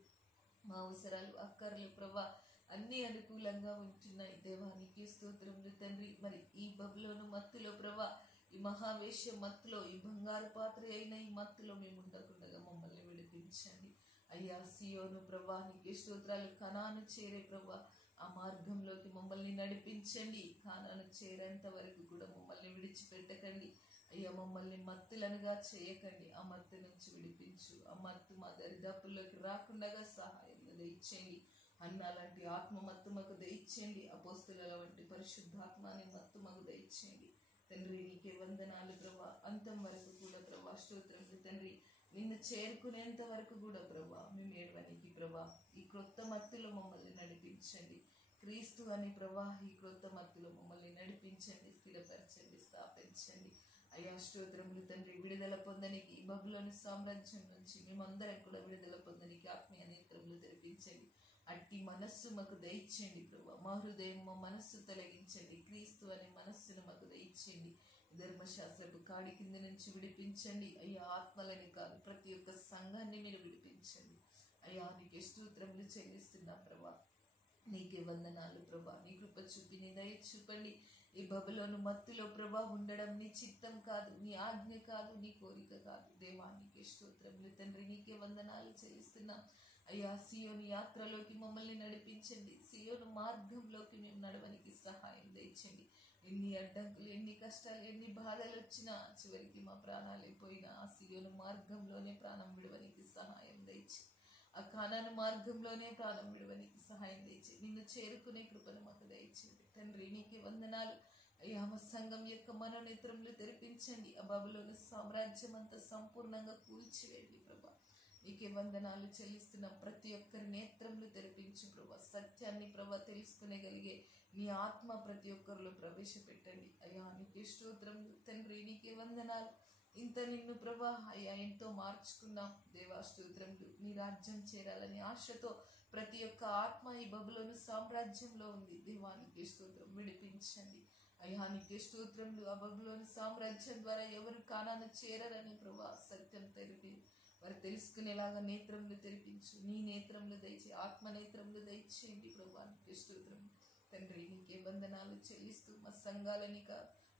మా అవసరాలు అక్కర్లు ప్రభా అన్ని అనుకూలంగా ఉంటున్నాయి. దేవానికి స్తోత్రములు తండ్రి. మరి ఈ బబులోను మత్తులో ప్రభా ఈ మహావేశ మత్తులో ఈ బంగారు పాత్ర అయిన ఈ మత్తులో మేము ఉండకుండా మమ్మల్ని విడిపించండి అయ్యా. సియోను ప్రభా నీకే స్తోత్రాలు. కనాను చేరే ప్రభా ఆ మార్గంలోకి మమ్మల్ని నడిపించండి. కానాను చేరేంత వరకు కూడా మమ్మల్ని విడిచిపెట్టకండి అయ్యా. మమ్మల్ని మత్తులనుగా చేయకండి. ఆ మత్తు నుంచి విడిపించు. ఆ మత్తు మా దరిదాపుల్లోకి రాకుండా సహాయం దయచేయండి. అన్న లాంటి ఆత్మ మత్తు మాకు దయచేయండి. అపోస్తుల వంటి పరిశుద్ధాత్మ అనే మత్తు మాకు దయచేయండి తండ్రి. నీకే వందనాలు ప్రభా. అంతం వరకు కూడా ప్రభా స్తోత్రములు తండ్రి. నిన్ను చేరుకునేంత వరకు కూడా ప్రభా మేము ఏడవనికి ప్రభా ఈ క్రొత్త మత్తులో మమ్మల్ని నడిపించండి. క్రీస్తు అని ప్రభా ఈ క్రొత్త మత్తులో మమ్మల్ని నడిపించండి, స్థిరపరచండి, స్థాపించండి అయ్యా. స్తోత్రములు తండ్రి. విడుదల పొందనికి ఈ బబులోను సామ్రాజ్యం నుంచి మేమందరం కూడా విడుదల పొందనికి ఆత్మీయ నేత్రములు తెరిపించండి. అట్టి మనస్సు మాకు దయచేయండి ప్రభా. మా హృదయం మా మనస్సు తొలగించండి. క్రీస్తు అనే మనస్సును మాకు దయచేయండి. ధర్మశాస్త్రపు కాడి కింద నుంచి విడిపించండి అయ్యా. ఆత్మలని కాదు ప్రతి ఒక్క సంఘాన్ని మీరు విడిపించండి అయ్యా. నీకే స్తోత్రములు చెల్లిస్తున్నాం ప్రభా. నీకే వందనాలు ప్రభా. నీ కృప చూపి నీ దయ చూపండి. ఈ బబులోను మత్తులో ప్రభా ఉండడం నీ చిత్తం కాదు, నీ ఆజ్ఞ కాదు, నీ కోరిక కాదు. దేవానికి స్తోత్రములు తండ్రి. నీకే వందనాలు చెల్లిస్తున్నాం అయ్యా. సియోను యాత్రలోకి మమ్మల్ని నడిపించండి. సియోను మార్గంలోకి మేము నడవనికి సహాయం దయచండి. ఎన్ని అడ్డంకులు, ఎన్ని కష్టాలు, ఎన్ని బాధలు వచ్చినా చివరికి మా ప్రాణాలు అయిపోయినా ఆ సియోను మార్గంలోనే ప్రాణం విడవనికి సహాయం దయచి, ఆ కానాను మార్గంలోనే ప్రాణం విడవనికి సహాయం దయచి, నిన్ను చేరుకునే కృపను మాకు దయచేయండి తండ్రి. నీకే వందనాలు అయ్యా. మా సంఘం యొక్క మనోనేత్రములు తెరిపించండి. ఆ బబులోను సామ్రాజ్యం అంతా సంపూర్ణంగా కూల్చివేయండి ప్రభా. నీకే వందనాలు చెల్లిస్తున్నాం. ప్రతి ఒక్కరి నేత్రములు తెరిపించు ప్రభా. సత్యాన్ని ప్రభా తెలుసుకునేగలిగే నీ ఆత్మ ప్రతి ఒక్కరిలో ప్రవేశపెట్టండి అయ్యా. నీకే స్తోత్రములు తండ్రి. నీకే వందనాలు. ఇంత నిన్ను ప్రభా అయ్యా ఎంతో మార్చుకున్నాం దేవా. స్తోత్రములు. నీ రాజ్యం చేరాలని ఆశతో ప్రతి ఒక్క ఆత్మ ఈ బబులోను సామ్రాజ్యంలో ఉంది. దేవానికి స్తోత్రం. విడిపించండి అయ్యా. నీకే స్తోత్రములు. ఆ బబులోను సామ్రాజ్యం ద్వారా ఎవరు కానాను చేరరని ప్రభా సత్యం తెలిపి వారు తెలుసుకునేలాగా నేత్రములు తెరిపించు. నీ నేత్రములు దయచే, ఆత్మ నేత్రములు దయచేయండి ప్రభా. నీకే స్తోత్రం తండ్రి. నీకే వందనాలు చెల్లిస్తూ మా సంఘాలని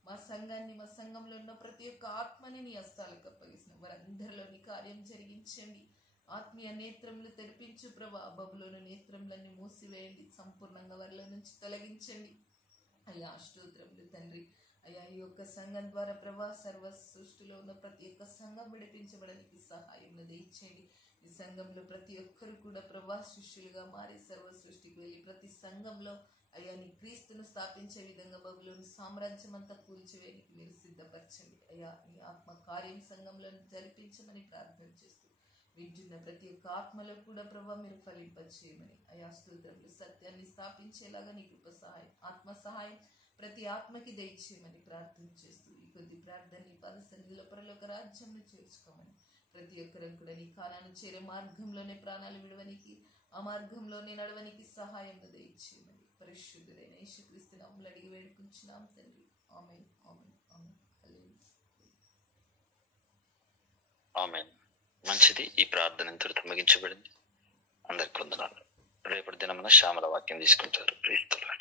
మా సంఘాన్ని, మా సంఘంలో ఉన్న ప్రతి ఒక్క ఆత్మని నీ హస్తాలకు అప్పగిస్తున్నాం. వారందరిలో నీ కార్యం జరిగించండి. ఆత్మీయ నేత్రములు తెరిపించు ప్రభా. బబులోను నేత్రములన్నీ మూసివేయండి. సంపూర్ణంగా వారిలో నుంచి తొలగించండి అయ్యా. స్తోత్రములు తండ్రి. అయ్యా ఈ యొక్క సంఘం ద్వారా ప్రభా సర్వ సృష్టిలో ఉన్న ప్రతి ఒక్క సంఘం విడిపించబడడానికి సహాయం దయచేయండి. ఈ సంఘంలో ప్రతి ఒక్కరు కూడా ప్రభా శిష్యులుగా మారి సర్వ సృష్టికి వెళ్ళి ప్రతి సంఘంలో అయ్యా నీ క్రీస్తును స్థాపించే విధంగా బబులోను సామ్రాజ్యం అంతా కూల్చివేయడానికి మీరు సిద్ధపరచండి అయ్యా. నీ ఆత్మ కార్యం సంఘంలో జరిపించమని ప్రార్థన చేస్తూ వింటున్న ప్రతి ఒక్క ఆత్మలో కూడా ప్రభా మీరు ఫలింపచేయమని అయ్యా. స్తోత్రములు. సత్యాన్ని స్థాపించేలాగా నీ కృప సహాయం, ఆత్మ సహాయం ప్రతి ఆత్మకి దయచేయమని ప్రార్థన చేస్తూ ఈ కొద్ది ప్రార్థన నీ పద సన్నిధిలో పరలోక రాజ్యంలో చేర్చుకోమని ప్రతి ఒక్కరం కూడా నీ కాలాన్ని చేరే మార్గంలోనే ప్రాణాలు విడవనికి ఆ మార్గంలోనే నడవనికి సహాయం దయచేయమని పరిశుద్ధుడైన యేసుక్రీస్తు నామములో అడిగి వేడుకుంటున్నాం తండ్రి. ఆమేన్ ఆమేన్ ఆమేన్. హల్లెలూయా. ఆమేన్. మంచిది. ఈ ప్రార్థన ఇంతటితో ముగించబడింది. అందరికి వందనాలు. రేపటి దినమున శ్యామల వాక్యం తీసుకుంటారు. ప్రీస్తులాడు.